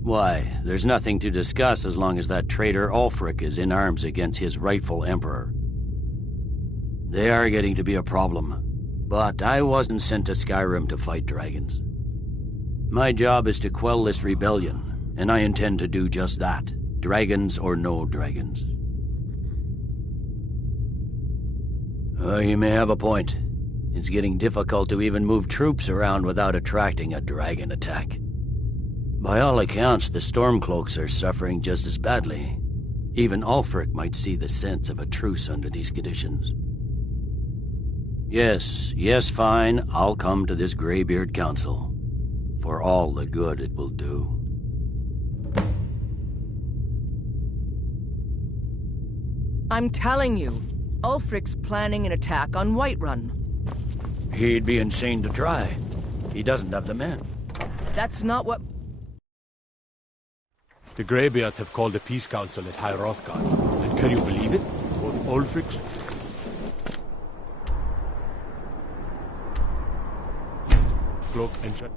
Why, there's nothing to discuss as long as that traitor Ulfric is in arms against his rightful emperor. They are getting to be a problem, but I wasn't sent to Skyrim to fight dragons. My job is to quell this rebellion, and I intend to do just that, dragons or no dragons. You may have a point. It's getting difficult to even move troops around without attracting a dragon attack. By all accounts, the Stormcloaks are suffering just as badly. Even Ulfric might see the sense of a truce under these conditions. Yes, fine, I'll come to this Greybeard Council. For all the good it will do. I'm telling you, Ulfric's planning an attack on Whiterun. He'd be insane to try. He doesn't have the men. That's not what... The Greybeards have called a peace council at High Hrothgar, and can you believe it? Both Ulfric's cloak and...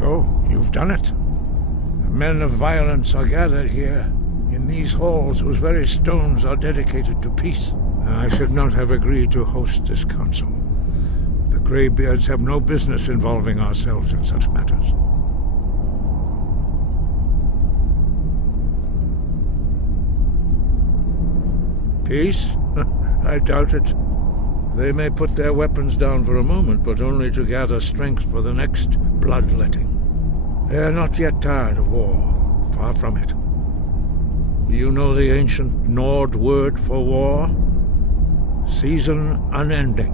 So, you've done it. The men of violence are gathered here, in these halls whose very stones are dedicated to peace. I should not have agreed to host this council. The Greybeards have no business involving ourselves in such matters. Peace? I doubt it. They may put their weapons down for a moment, but only to gather strength for the next bloodletting. They are not yet tired of war, far from it. Do you know the ancient Nord word for war? Season unending.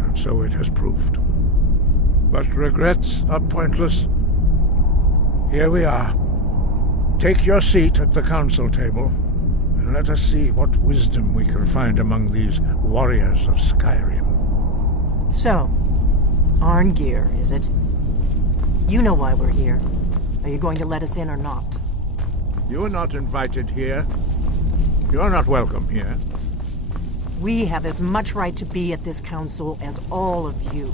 And so it has proved. But regrets are pointless. Here we are. Take your seat at the council table, and let us see what wisdom we can find among these warriors of Skyrim. So, Arngeir, is it? You know why we're here. Are you going to let us in or not? You are not invited here. You are not welcome here. We have as much right to be at this council as all of you.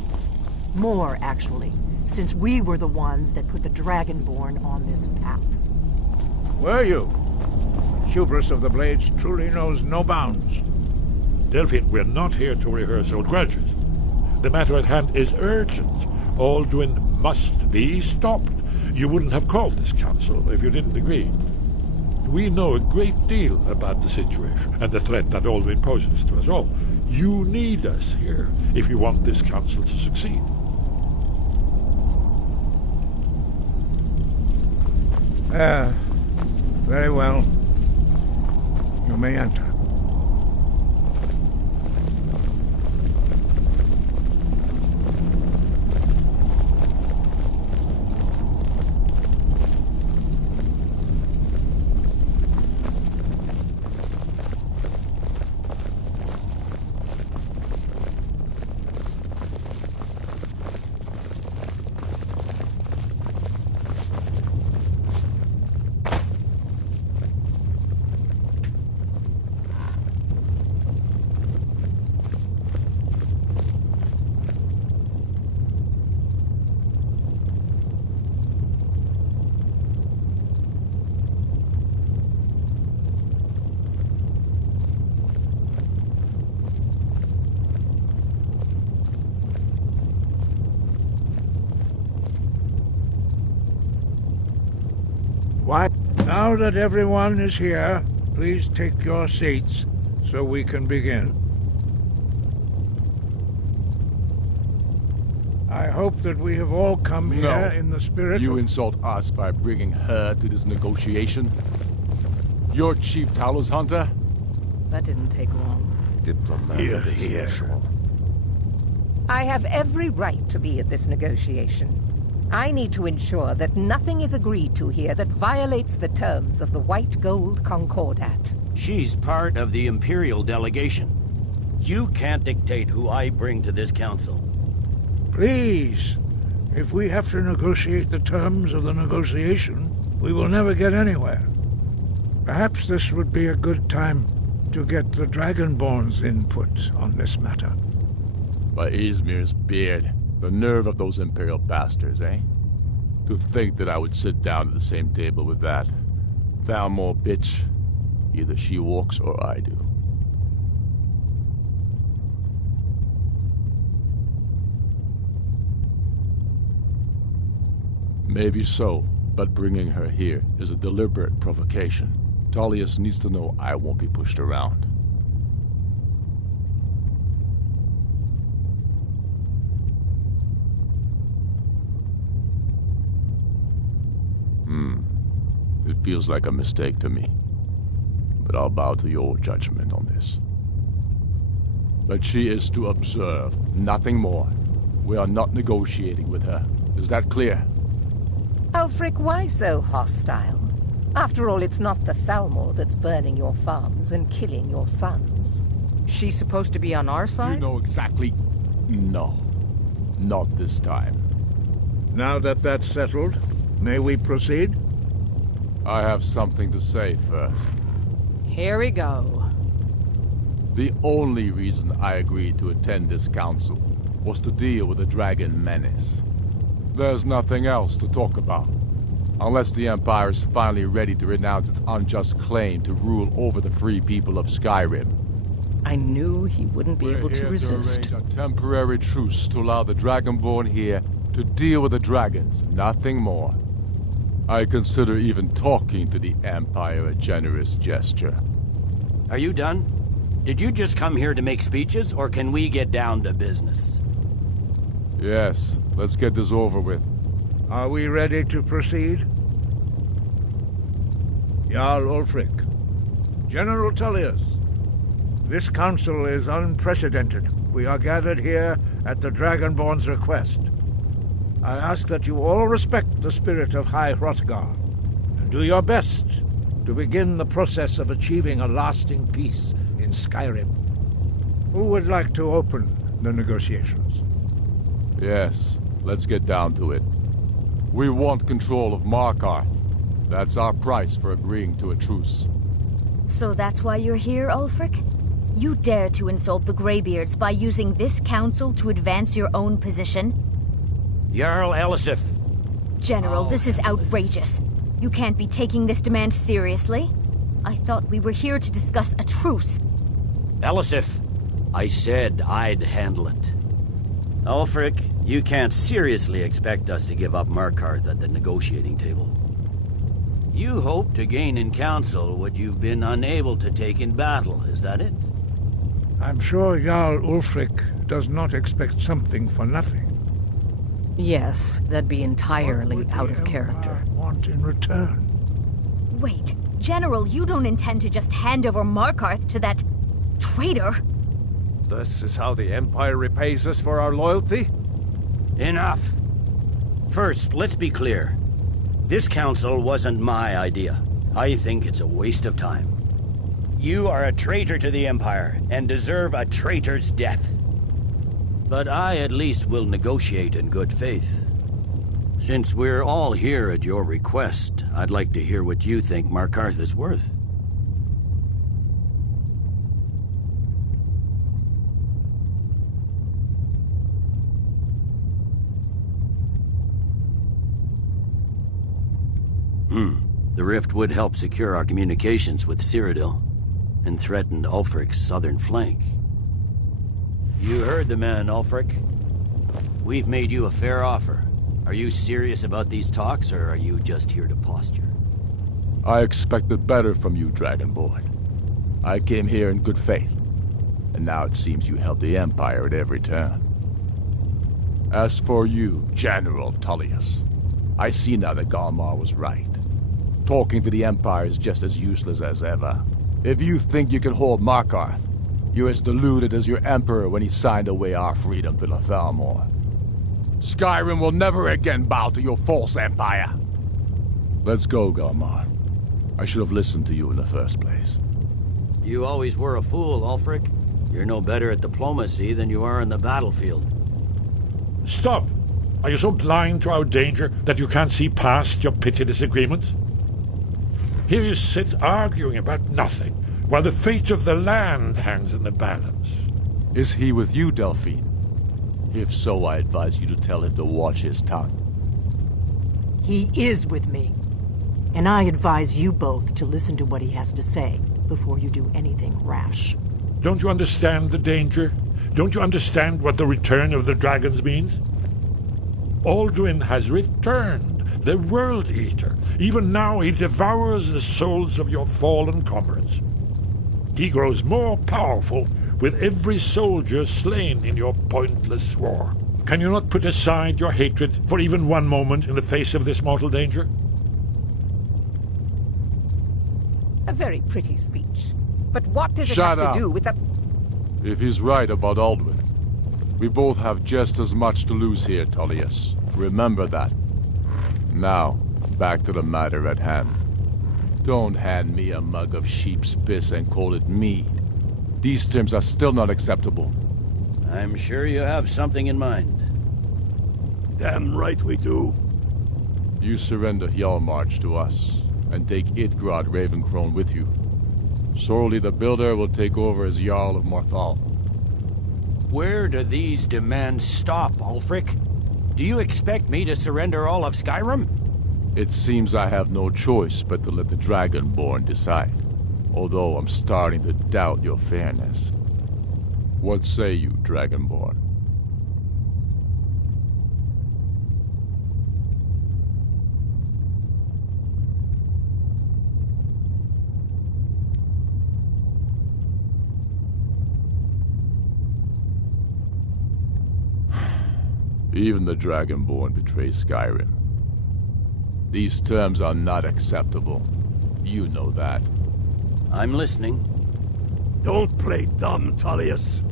More, actually, since we were the ones that put the Dragonborn on this path. Were you? Hubris of the Blades truly knows no bounds. Delphine, we're not here to rehearse old grudges. The matter at hand is urgent. Alduin must be stopped. You wouldn't have called this council if you didn't agree. We know a great deal about the situation and the threat that Alduin poses to us all. You need us here if you want this council to succeed. Very well. You may enter. Why? Now that everyone is here, please take your seats so we can begin. I hope that we have all come here in the spirit You of... insult us by bringing her to this negotiation? You're Chief Talos Hunter? That didn't take long. Diplomatic Here, here. special. I have every right to be at this negotiation. I need to ensure that nothing is agreed to here that violates the terms of the White Gold Concordat. She's part of the Imperial delegation. You can't dictate who I bring to this council. Please, if we have to negotiate the terms of the negotiation, we will never get anywhere. Perhaps this would be a good time to get the Dragonborn's input on this matter. By Izmir's beard, the nerve of those Imperial bastards, eh? To think that I would sit down at the same table with that Thalmor bitch. Either she walks or I do. Maybe so, but bringing her here is a deliberate provocation. Tullius needs to know I won't be pushed around. It feels like a mistake to me. But I'll bow to your judgment on this. But she is to observe, nothing more. We are not negotiating with her. Is that clear? Ulfric, why so hostile? After all, it's not the Thalmor that's burning your farms and killing your sons. She's supposed to be on our side? You know exactly... No. Not this time. Now that that's settled, may we proceed? I have something to say first. Here we go. The only reason I agreed to attend this council was to deal with the dragon menace. There's nothing else to talk about. Unless the Empire is finally ready to renounce its unjust claim to rule over the free people of Skyrim. I knew he wouldn't be able to resist. To arrange a temporary truce to allow the Dragonborn here to deal with the dragons, nothing more. I consider even talking to the Empire a generous gesture. Are you done? Did you just come here to make speeches, or can we get down to business? Yes, let's get this over with. Are we ready to proceed? Jarl Ulfric, General Tullius, this council is unprecedented. We are gathered here at the Dragonborn's request. I ask that you all respect the spirit of High Hrothgar, and do your best to begin the process of achieving a lasting peace in Skyrim. Who would like to open the negotiations? Yes, let's get down to it. We want control of Markarth. That's our price for agreeing to a truce. So that's why you're here, Ulfric? You dare to insult the Greybeards by using this council to advance your own position? Jarl Elisif. General, this is outrageous. You can't be taking this demand seriously. I thought we were here to discuss a truce. Elisif, I said I'd handle it. Ulfric, you can't seriously expect us to give up Markarth at the negotiating table. You hope to gain in council what you've been unable to take in battle, is that it? I'm sure Jarl Ulfric does not expect something for nothing. Yes, that'd be entirely out of character. Want in return? Wait, General, you don't intend to just hand over Markarth to that traitor? This is how the Empire repays us for our loyalty? Enough! First, let's be clear. This council wasn't my idea. I think it's a waste of time. You are a traitor to the Empire, and deserve a traitor's death. But I at least will negotiate in good faith. Since we're all here at your request, I'd like to hear what you think Markarth is worth. The rift would help secure our communications with Cyrodiil, and threatened Ulfric's southern flank. You heard the man, Ulfric. We've made you a fair offer. Are you serious about these talks, or are you just here to posture? I expected better from you, Dragonborn. I came here in good faith, and now it seems you help the Empire at every turn. As for you, General Tullius, I see now that Galmar was right. Talking to the Empire is just as useless as ever. If you think you can hold Markarth, you're as deluded as your Emperor when he signed away our freedom to the Thalmor. Skyrim will never again bow to your false empire. Let's go, Galmar. I should have listened to you in the first place. You always were a fool, Ulfric. You're no better at diplomacy than you are in the battlefield. Stop! Are you so blind to our danger that you can't see past your petty disagreements? Here you sit arguing about nothing, while the fate of the land hangs in the balance. Is he with you, Delphine? If so, I advise you to tell him to watch his tongue. He is with me. And I advise you both to listen to what he has to say before you do anything rash. Don't you understand the danger? Don't you understand what the return of the dragons means? Alduin has returned, the World Eater. Even now he devours the souls of your fallen comrades. He grows more powerful with every soldier slain in your pointless war. Can you not put aside your hatred for even one moment in the face of this mortal danger? A very pretty speech. But what does it Shut have up. to do with the... If he's right about Alduin, we both have just as much to lose here, Tullius. Remember that. Now, back to the matter at hand. Don't hand me a mug of sheep's piss and call it mead. These terms are still not acceptable. I'm sure you have something in mind. Damn right we do. You surrender Hjalmarch to us, and take Idgrod Ravencrone with you. Sorli the Builder will take over as Jarl of Morthal. Where do these demands stop, Ulfric? Do you expect me to surrender all of Skyrim? It seems I have no choice but to let the Dragonborn decide, although I'm starting to doubt your fairness. What say you, Dragonborn? Even the Dragonborn betray Skyrim. These terms are not acceptable. You know that. I'm listening. Don't play dumb, Tullius.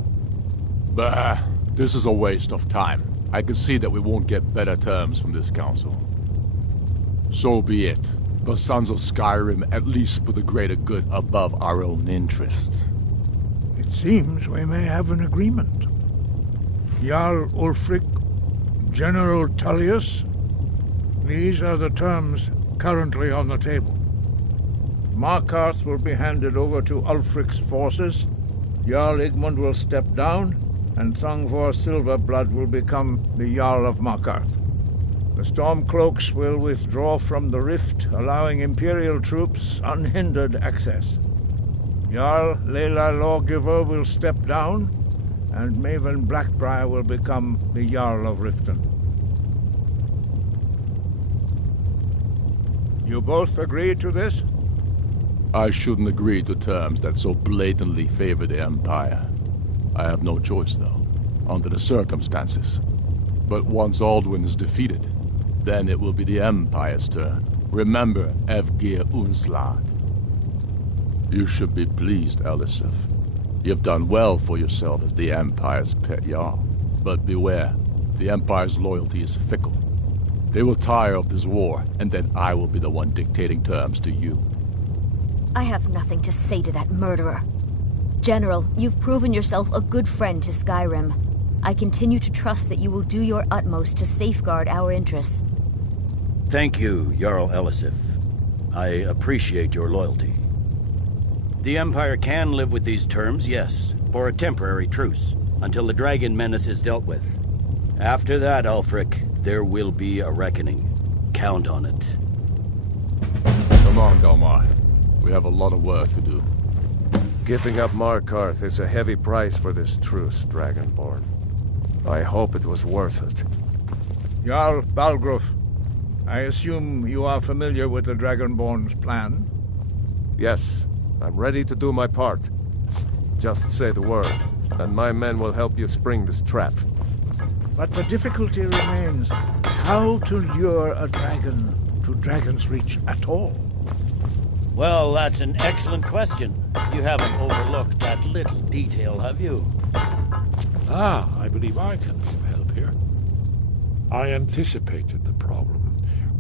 Bah, this is a waste of time. I can see that we won't get better terms from this council. So be it. The Sons of Skyrim at least put the greater good above our own interests. It seems we may have an agreement. Jarl Ulfric, General Tullius, these are the terms currently on the table. Markarth will be handed over to Ulfric's forces, Jarl Igmund will step down, and Thongvor Silverblood will become the Jarl of Markarth. The Stormcloaks will withdraw from the Rift, allowing Imperial troops unhindered access. Jarl Layla Lawgiver will step down, and Maven Blackbriar will become the Jarl of Riften. You both agree to this? I shouldn't agree to terms that so blatantly favor the Empire. I have no choice, though, under the circumstances. But once Alduin is defeated, then it will be the Empire's turn. Remember Evgir Unslad. You should be pleased, Elisif. You've done well for yourself as the Empire's pet Jarl. But beware, the Empire's loyalty is fickle. They will tire of this war, and then I will be the one dictating terms to you. I have nothing to say to that murderer. General, you've proven yourself a good friend to Skyrim. I continue to trust that you will do your utmost to safeguard our interests. Thank you, Jarl Elisif. I appreciate your loyalty. The Empire can live with these terms, yes, for a temporary truce, until the dragon menace is dealt with. After that, Ulfric, there will be a reckoning. Count on it. Come on, Galmar. We have a lot of work to do. Giving up Markarth is a heavy price for this truce, Dragonborn. I hope it was worth it. Jarl Balgruf, I assume you are familiar with the Dragonborn's plan? Yes, I'm ready to do my part. Just say the word, and my men will help you spring this trap. But the difficulty remains how to lure a dragon to Dragon's Reach at all. Well, that's an excellent question. You haven't overlooked that little detail, have you? Ah, I believe I can be of help here. I anticipated the problem.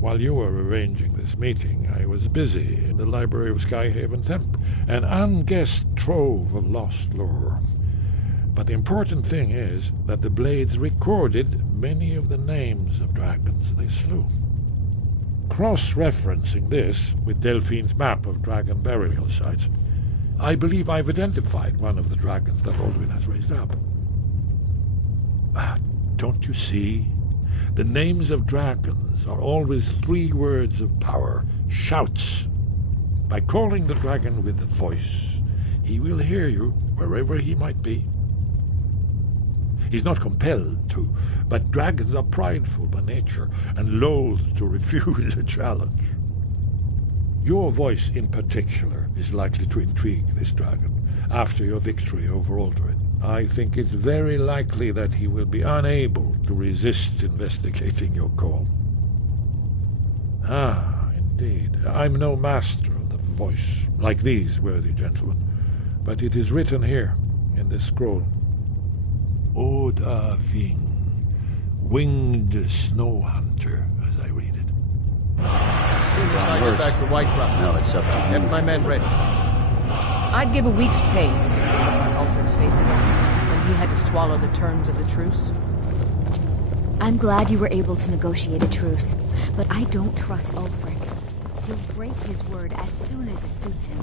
While you were arranging this meeting, I was busy in the library of Skyhaven Temp, an unguessed trove of lost lore. But the important thing is that the Blades recorded many of the names of dragons they slew. Cross-referencing this with Delphine's map of dragon burial sites, I believe I've identified one of the dragons that Alduin has raised up. Don't you see? The names of dragons are always 3 words of power, shouts. By calling the dragon with a voice, he will hear you wherever he might be. He's not compelled to, but dragons are prideful by nature and loath to refuse a challenge. Your voice in particular is likely to intrigue this dragon after your victory over Alduin. I think it's very likely that he will be unable to resist investigating your call. Ah, indeed. I'm no master of the voice, like these worthy gentlemen, but it is written here in this scroll. Oda Ving, winged snow hunter, as I read it. As soon as I get back to Whiterun, now it's up to you. Get my men ready. I'd give a week's pay to see him on Ulfric's face again, when he had to swallow the terms of the truce. I'm glad you were able to negotiate a truce, but I don't trust Ulfric. He'll break his word as soon as it suits him.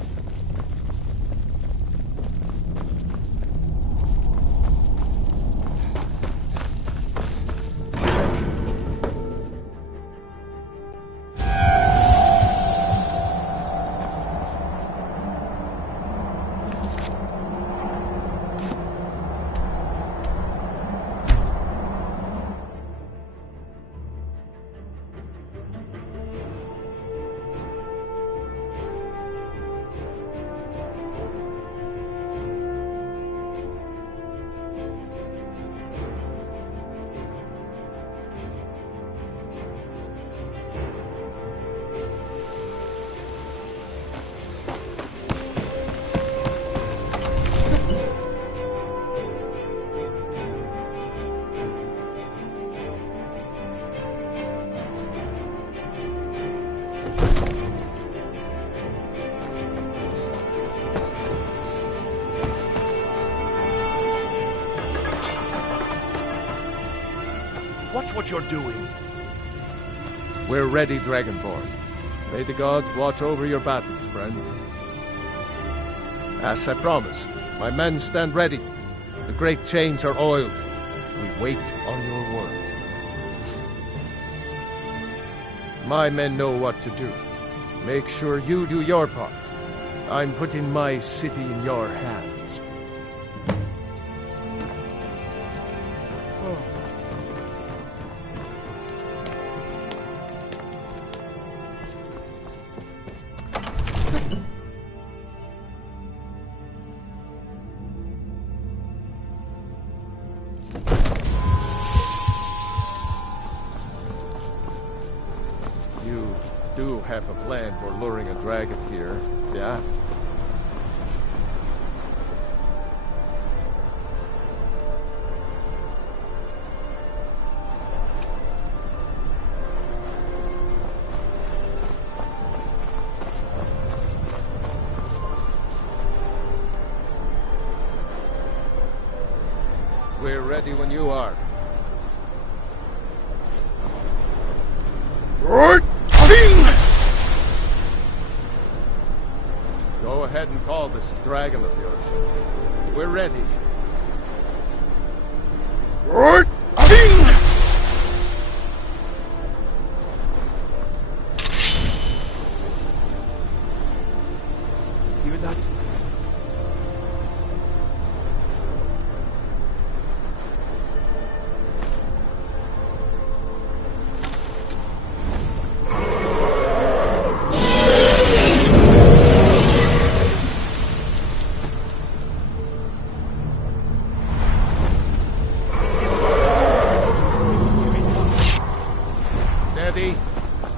Watch what you're doing. We're ready, Dragonborn. May the gods watch over your battles, friend. As I promised, my men stand ready. The great chains are oiled. We wait on your word. My men know what to do. Make sure you do your part. I'm putting my city in your hands. You do have a plan for luring a dragon here, yeah? We're ready when you are. Go ahead and call this dragon of yours. We're ready. Hear that?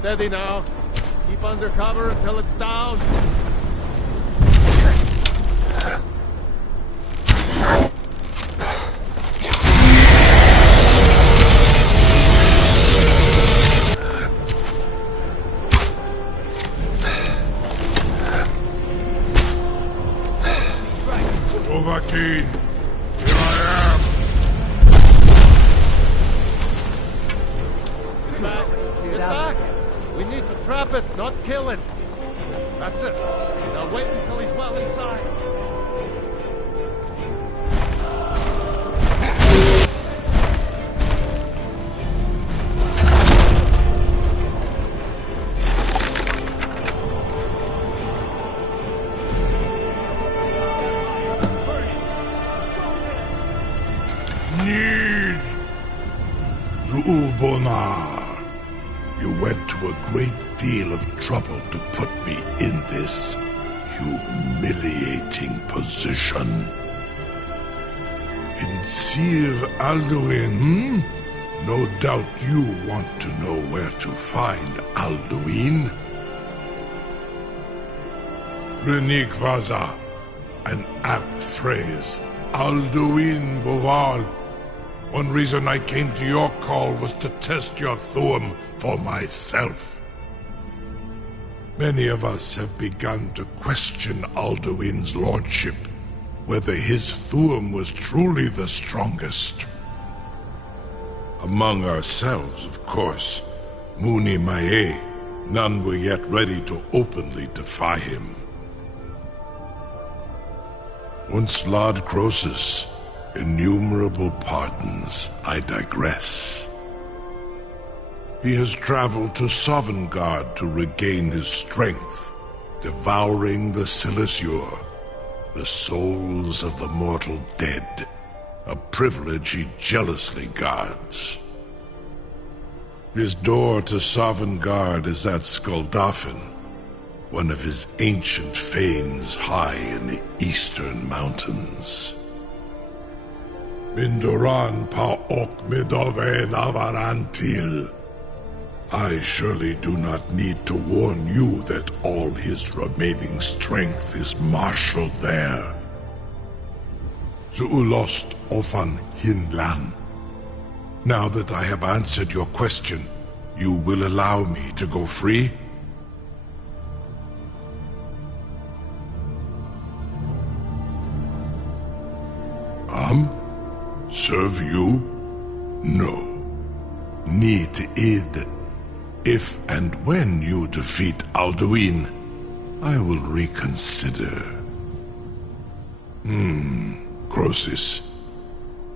Steady now. Keep under cover until it's down. Overkeen, here I am. Get back! We need to trap it, not kill it. That's it. Now wait until he's well inside. Need Zuulbonar. You went to a great deal of trouble to put me in this humiliating position. In Sir Alduin, No doubt you want to know where to find Alduin. Renigvaza, an apt phrase. Alduin Boval. One reason I came to your call was to test your Thuum for myself. Many of us have begun to question Alduin's lordship, whether his Thuum was truly the strongest. Among ourselves, of course, Muni Mae, none were yet ready to openly defy him. Once Lord Croesus, innumerable pardons, I digress. He has traveled to Sovngarde to regain his strength, devouring the Silesure, the souls of the mortal dead, a privilege he jealously guards. His door to Sovngarde is at Skuldafn, one of his ancient fanes high in the eastern mountains. Mindoran Paok Midove Navarantil. I surely do not need to warn you that all his remaining strength is marshaled there. Zuulost Ofan Hinlan. Now that I have answered your question, you will allow me to go free? Serve you? No. Need id. If and when you defeat Alduin, I will reconsider. Croesus.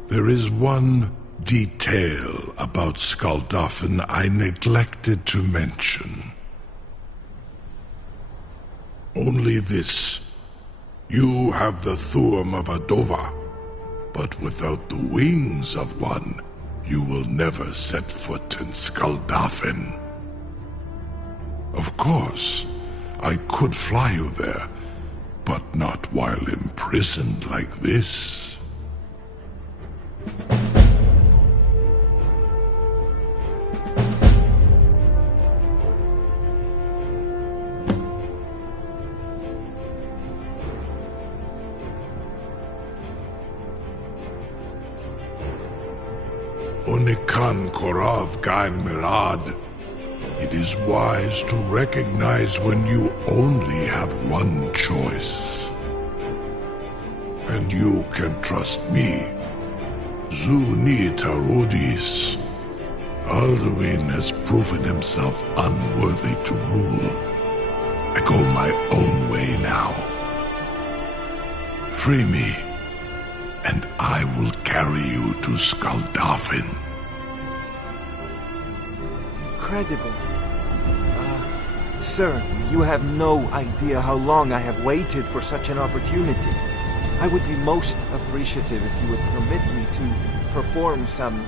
There is one detail about Skuldafn I neglected to mention. Only this. You have the Thuum of Adova, but without the wings of one, you will never set foot in Skuldafn. Of course, I could fly you there, but not while imprisoned like this. Onikan Korav Gain Mirad. It is wise to recognize when you only have one choice. And you can trust me. Zuni Tarudis. Alduin has proven himself unworthy to rule. I go my own way now. Free me, and I will carry you to Skuldafn. Incredible. Sir, you have no idea how long I have waited for such an opportunity. I would be most appreciative if you would permit me to perform some,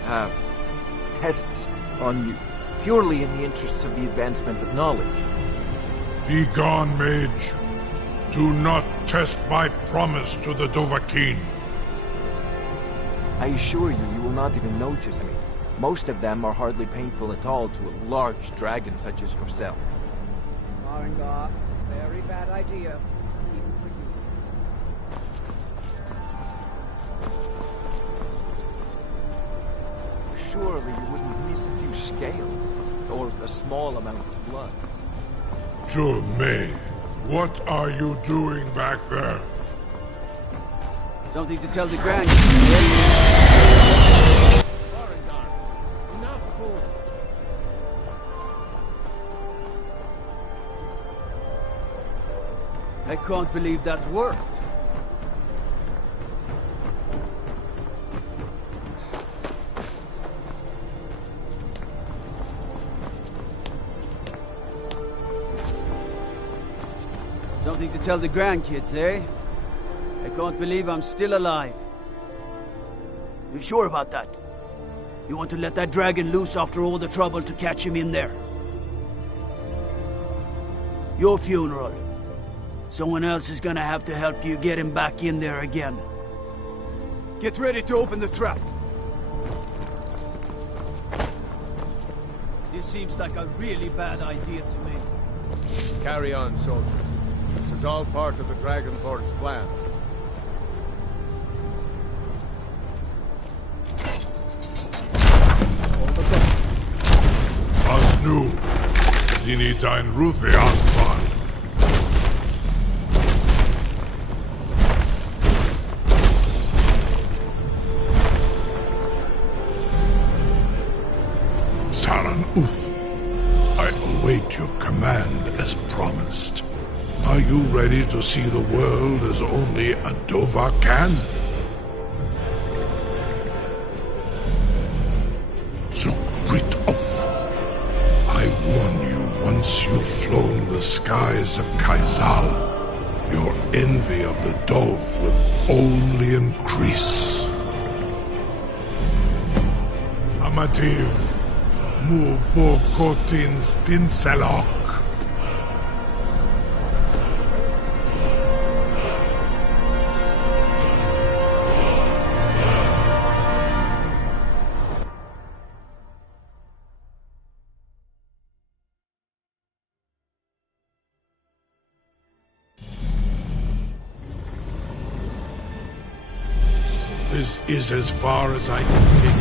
tests on you, purely in the interests of the advancement of knowledge. Be gone, mage. Do not test my promise to the Dovahkiin. I assure you, you will not even notice me. Most of them are hardly painful at all to a large dragon such as yourself. Farengar, very bad idea. Even for you. Surely you wouldn't miss a few scales, or a small amount of blood. May, what are you doing back there? Something to tell the Grand. Enough, fool! I can't believe that worked. Something to tell the grandkids, eh? I can't believe I'm still alive. You sure about that? You want to let that dragon loose after all the trouble to catch him in there? Your funeral. Someone else is gonna have to help you get him back in there again. Get ready to open the trap. This seems like a really bad idea to me. Carry on, soldier. This is all part of the Dragonborn's plan. Was nu, die dein Ruthi Astval. Saran Uth, I await your command as promised. Are you ready to see the world as only a Dova can? Zukbrit Oth, I warn you, once you've flown the skies of Kaizal, your envy of the Dove will only increase. Amativ, mu bokotin stinselok. This is as far as I can take.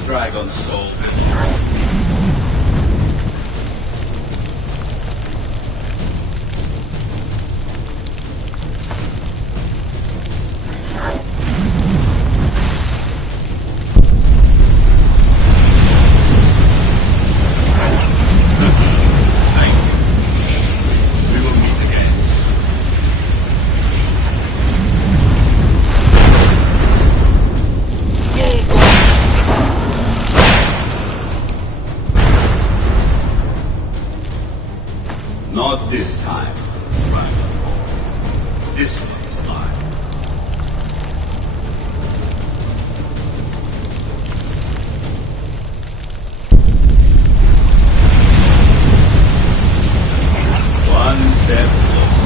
this dragon soul. Not this time, Dragon. This one's mine. One step closer.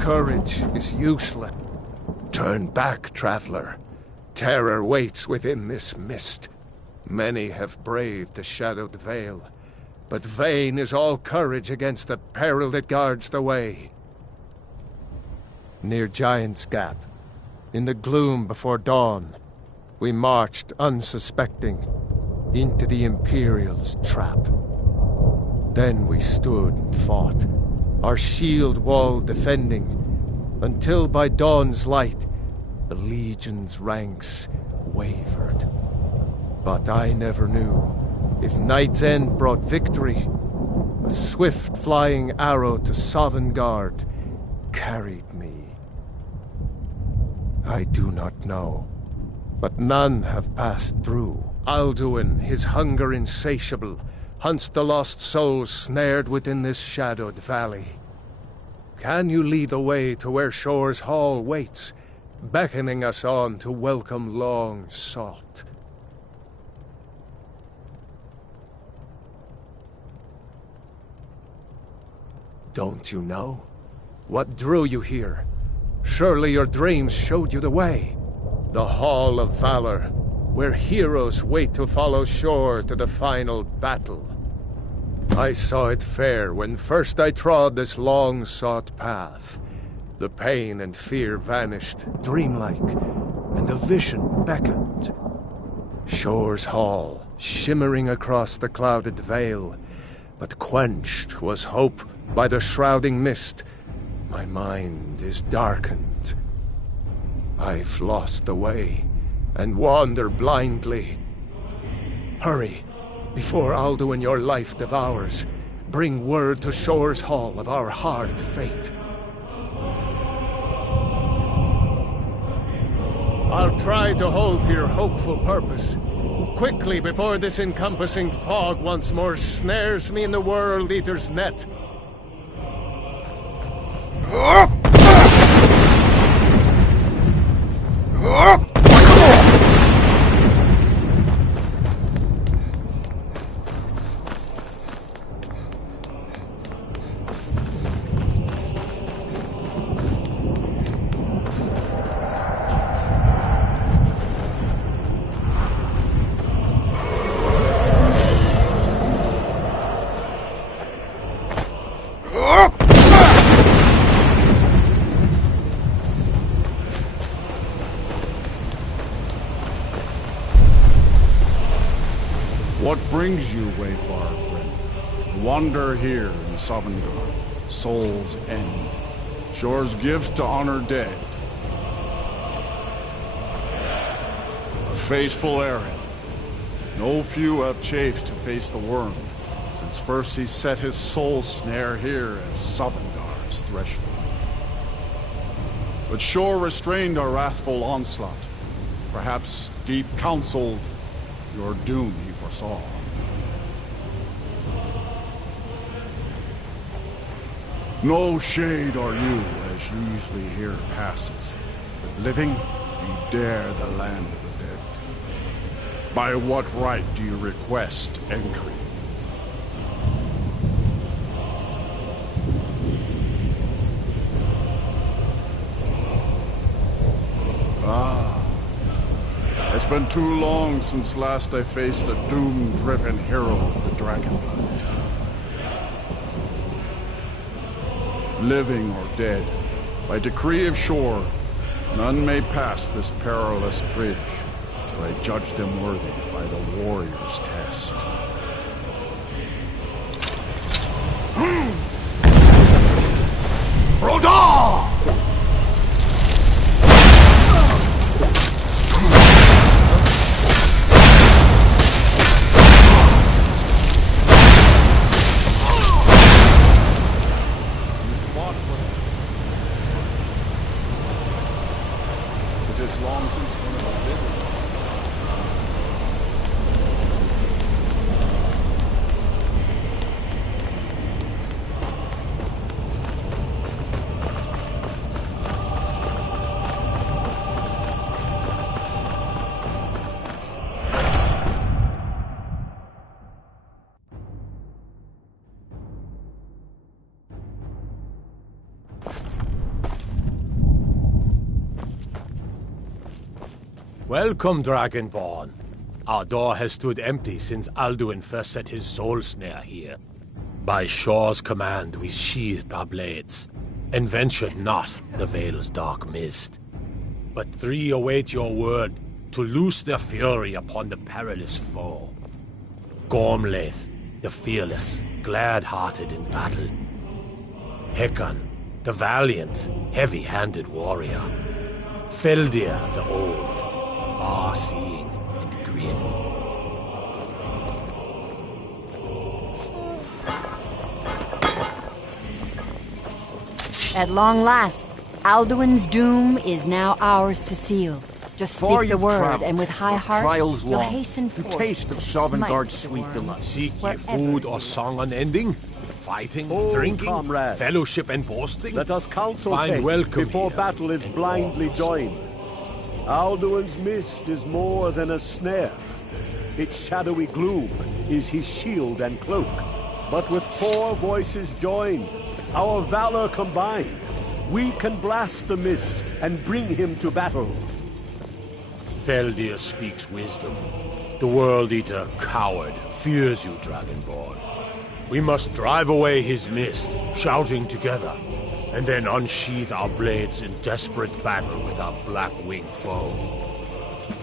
Courage is useless. Turn back, traveler. Terror waits within this mist. Many have braved the shadowed veil, but vain is all courage against the peril that guards the way. Near Giant's Gap, in the gloom before dawn, we marched unsuspecting into the Imperial's trap. Then we stood and fought, our shield wall defending, until by dawn's light the Legion's ranks wavered. But I never knew if night's end brought victory. A swift flying arrow to Sovngarde carried me. I do not know, but none have passed through. Alduin, his hunger insatiable, hunts the lost souls snared within this shadowed valley. Can you lead the way to where Shore's Hall waits, beckoning us on to welcome long sought? Don't you know? What drew you here? Surely your dreams showed you the way. The Hall of Valor, where heroes wait to follow Shore to the final battle. I saw it fair when first I trod this long-sought path. The pain and fear vanished, dreamlike, and a vision beckoned. Shore's Hall, shimmering across the clouded veil, but quenched was hope by the shrouding mist. My mind is darkened. I've lost the way, and wander blindly. Hurry, before Alduin your life devours. Bring word to Shore's Hall of our hard fate. I'll try to hold to your hopeful purpose. Quickly, before this encompassing fog once more snares me in the World Eater's net. What brings you, Wayfarer friend? Wander here in Sovngarde, Soul's End, Shore's gift to honor dead. A fateful errand. No few have chafed to face the worm, since first he set his soul snare here at Sovngarde's threshold. But Shore restrained our wrathful onslaught. Perhaps deep counsel your doom he foresaw. No shade are you, as usually here passes, but living, you dare the land of the dead. By what right do you request entry? It's been too long since last I faced a doom-driven hero of the Dragonblood. Living or dead, by decree of Shore, none may pass this perilous bridge till I judge them worthy by the warrior's test. Rodar! Welcome, Dragonborn. Our door has stood empty since Alduin first set his soul snare here. By Shore's command, we sheathed our blades, and ventured not the Vale's dark mist. But three await your word to loose their fury upon the perilous foe. Gormlaith, the fearless, glad-hearted in battle. Hekon, the valiant, heavy-handed warrior. Feldir, the old, far-seeing and grim. At long last, Alduin's doom is now ours to seal. Just speak the word, and with high hearts, you'll hasten forth taste of to Sovngarde's smite sweet the delight. worm. Seek ye Wherever food or song unending? Fighting, Oh, drinking, comrades, fellowship and boasting? let us counsel Find take welcome before here battle is and blindly all joined. Alduin's mist is more than a snare. Its shadowy gloom is his shield and cloak. But with four voices joined, our valor combined, we can blast the mist and bring him to battle. Feldir speaks wisdom. The World Eater, coward, fears you, Dragonborn. We must drive away his mist, shouting together, and then unsheath our blades in desperate battle with our black-winged foe.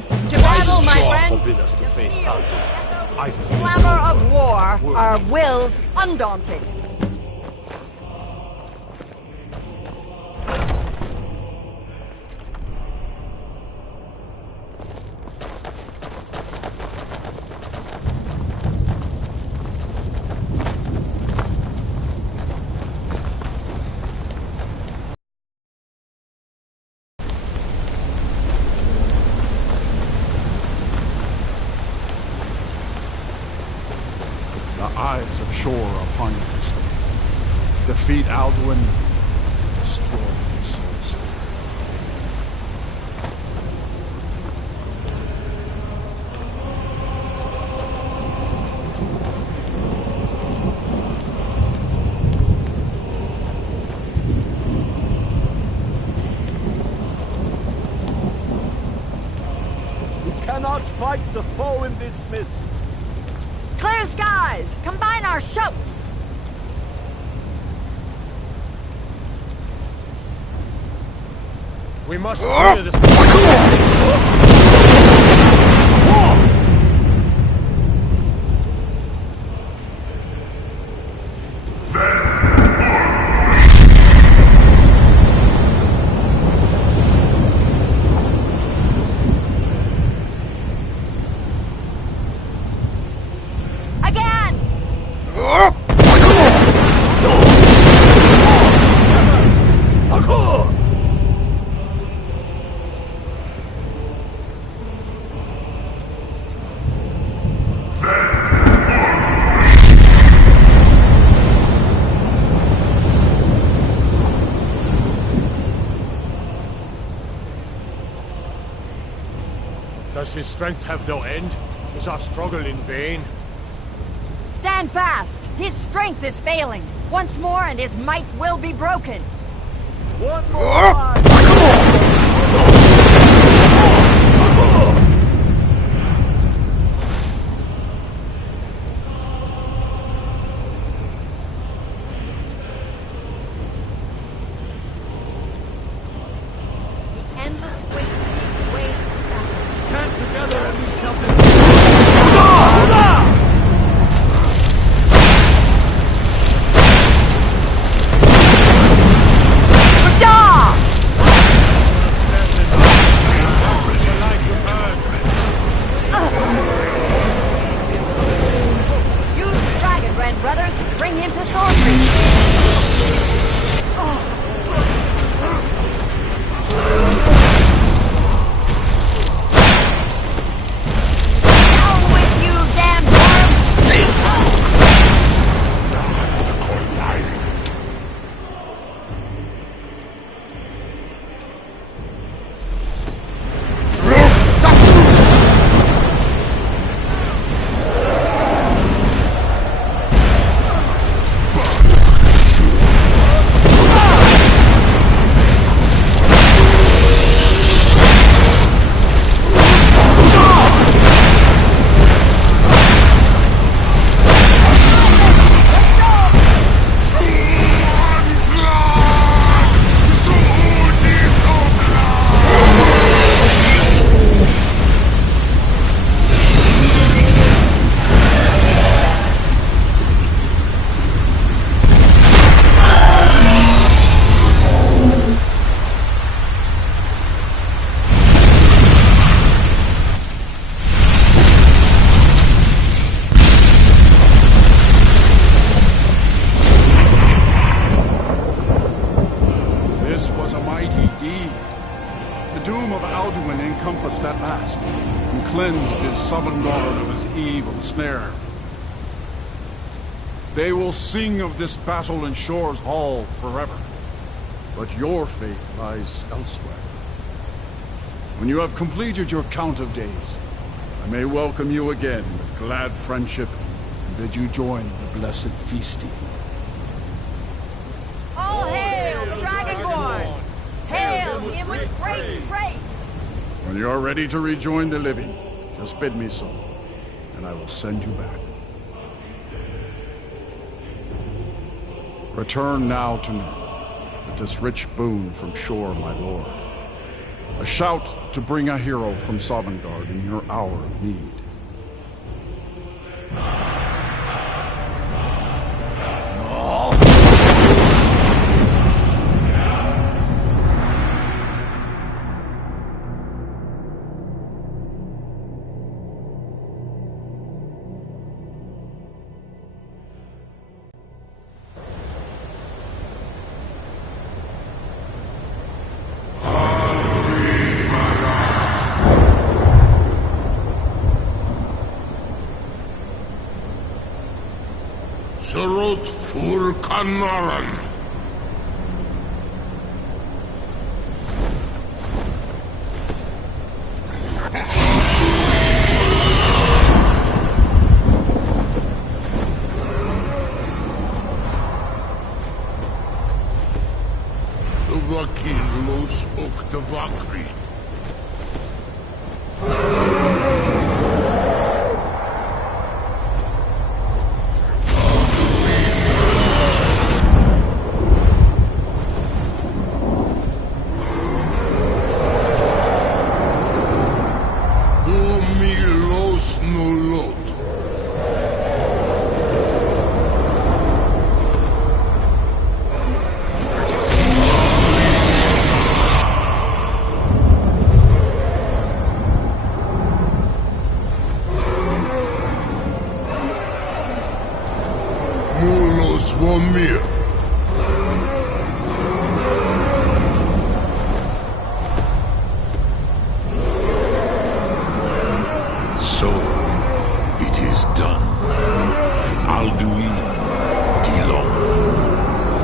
To battle, my Shore friends! forbid us to face Alduin. I fear Clamor of war, our wills undaunted. The eyes of Shore upon you this day. Defeat Alduin, destroy his soul. Cannot fight the foe in this mist. Clear skies! Combine our shouts! We must clear this. Does his strength have no end? Is our struggle in vain? Stand fast! His strength is failing. Once more and his might will be broken. One more! Endless weight gives way to battle. Stand together and we shall Use Dragon Brand Brothers, bring him to sorcery. Down with you, damn This was a mighty deed. The doom of Alduin encompassed at last, and cleansed his Sovngarde of his evil snare. They will sing of this battle in Shore's Hall forever, but your fate lies elsewhere. When you have completed your count of days, I may welcome you again with glad friendship and bid you join the blessed feasting. All hail the Dragonborn! Hail him with great praise! When you are ready to rejoin the living, just bid me so, and I will send you back. Return now to me, with this rich boon from Shore, my lord. A shout to bring a hero from Sovngarde in your hour of need. Surot Fur Kanaran. Vakin los Oktavakri. Swamir. So, it is done. Alduin, Dilon,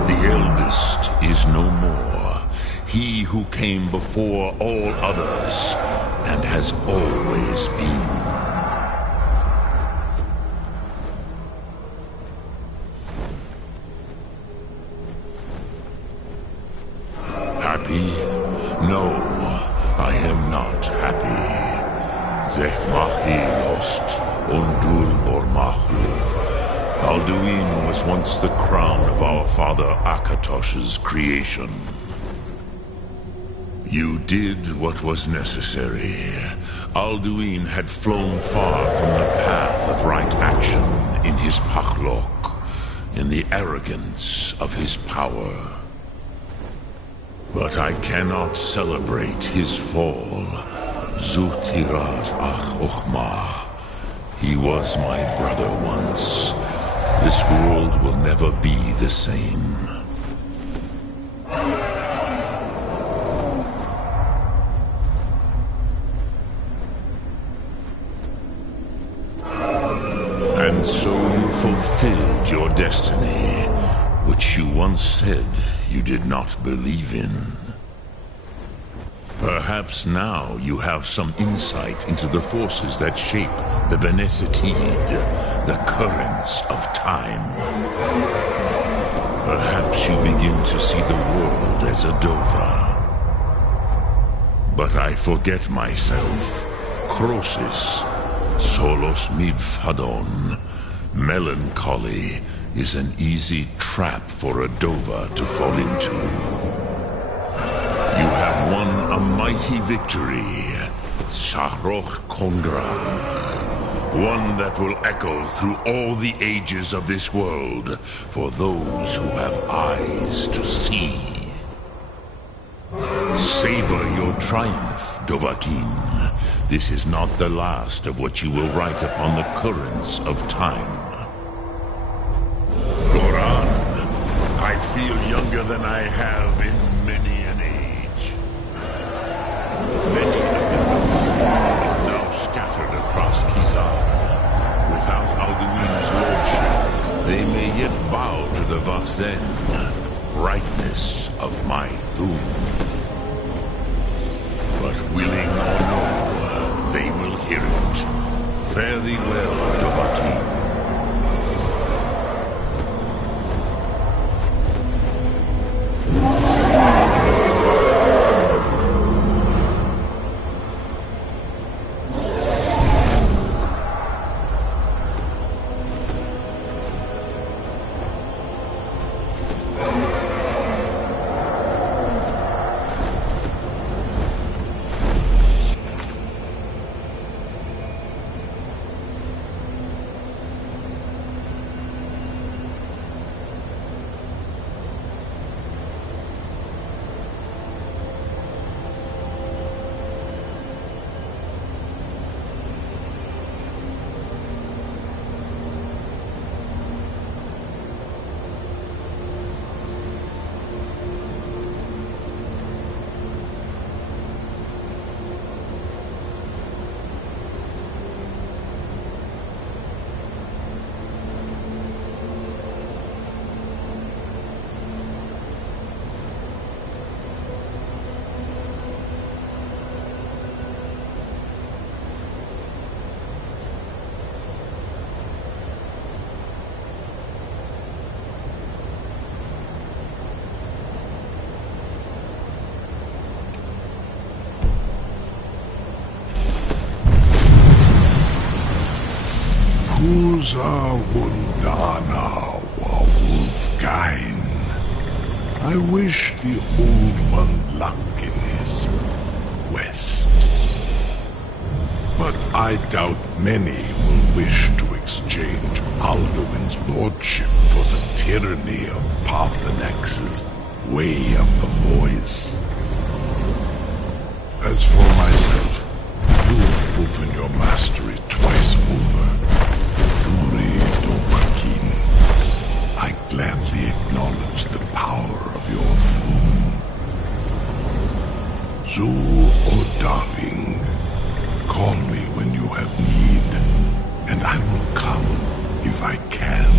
the eldest, is no more. He who came before all others, and has always been. Happy? No, I am not happy. Zehmahi lost, Undul Bormahu. Alduin was once the crown of our father Akatosh's creation. You did what was necessary. Alduin had flown far from the path of right action in his Pachlok, in the arrogance of his power. But I cannot celebrate his fall. Zutiraz ach ochma. He was my brother once. This world will never be the same. And so you fulfilled your destiny, which you once said you did not believe in. Perhaps now you have some insight into the forces that shape the Benesitid, the currents of time. Perhaps you begin to see the world as a Dova. But I forget myself. Crosis, solos midfadon. Melancholy is an easy trap for a Dova to fall into. You have won a mighty victory, Shahroch Kondrach. One that will echo through all the ages of this world for those who have eyes to see. Savor your triumph, Dovahkiin. This is not the last of what you will write upon the currents of time. Goran, I feel younger than I have in many an age. Many of them are now scattered across Kizan. Without Alduin's lordship, they may yet bow to the Vaxen, brightness of my Thum. But willing or no, they will hear it. Fare thee well, Dovahkiin. Rosa Wundana Wolfgain. I wish the Old One luck in his quest. But I doubt many will wish to exchange Alduin's lordship for the tyranny of Parthenax's way of the voice. As for myself, you have proven your mastery twice over. Uri Dovahkiin, I gladly acknowledge the power of your throne. Zu Odaving, call me when you have need, and I will come if I can.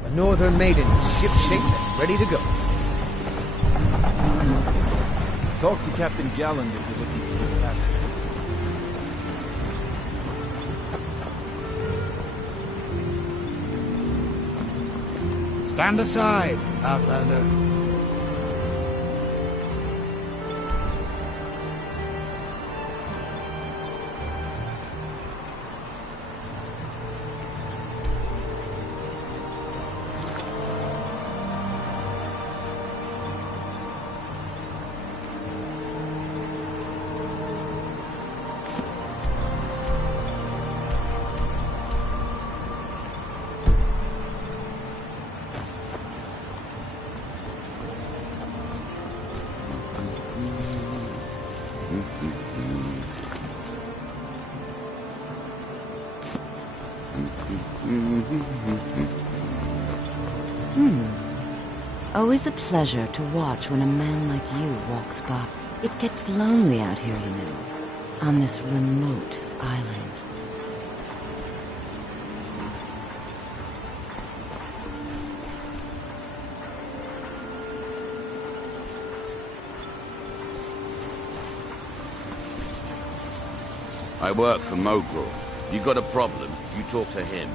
The Northern Maiden is ship-shape and ready to go. Talk to Captain Galland if you're looking for his passage. Stand aside, Outlander. Always a pleasure to watch when a man like you walks by. It gets lonely out here, you know, on this remote island. I work for Mogul. You got a problem, you talk to him.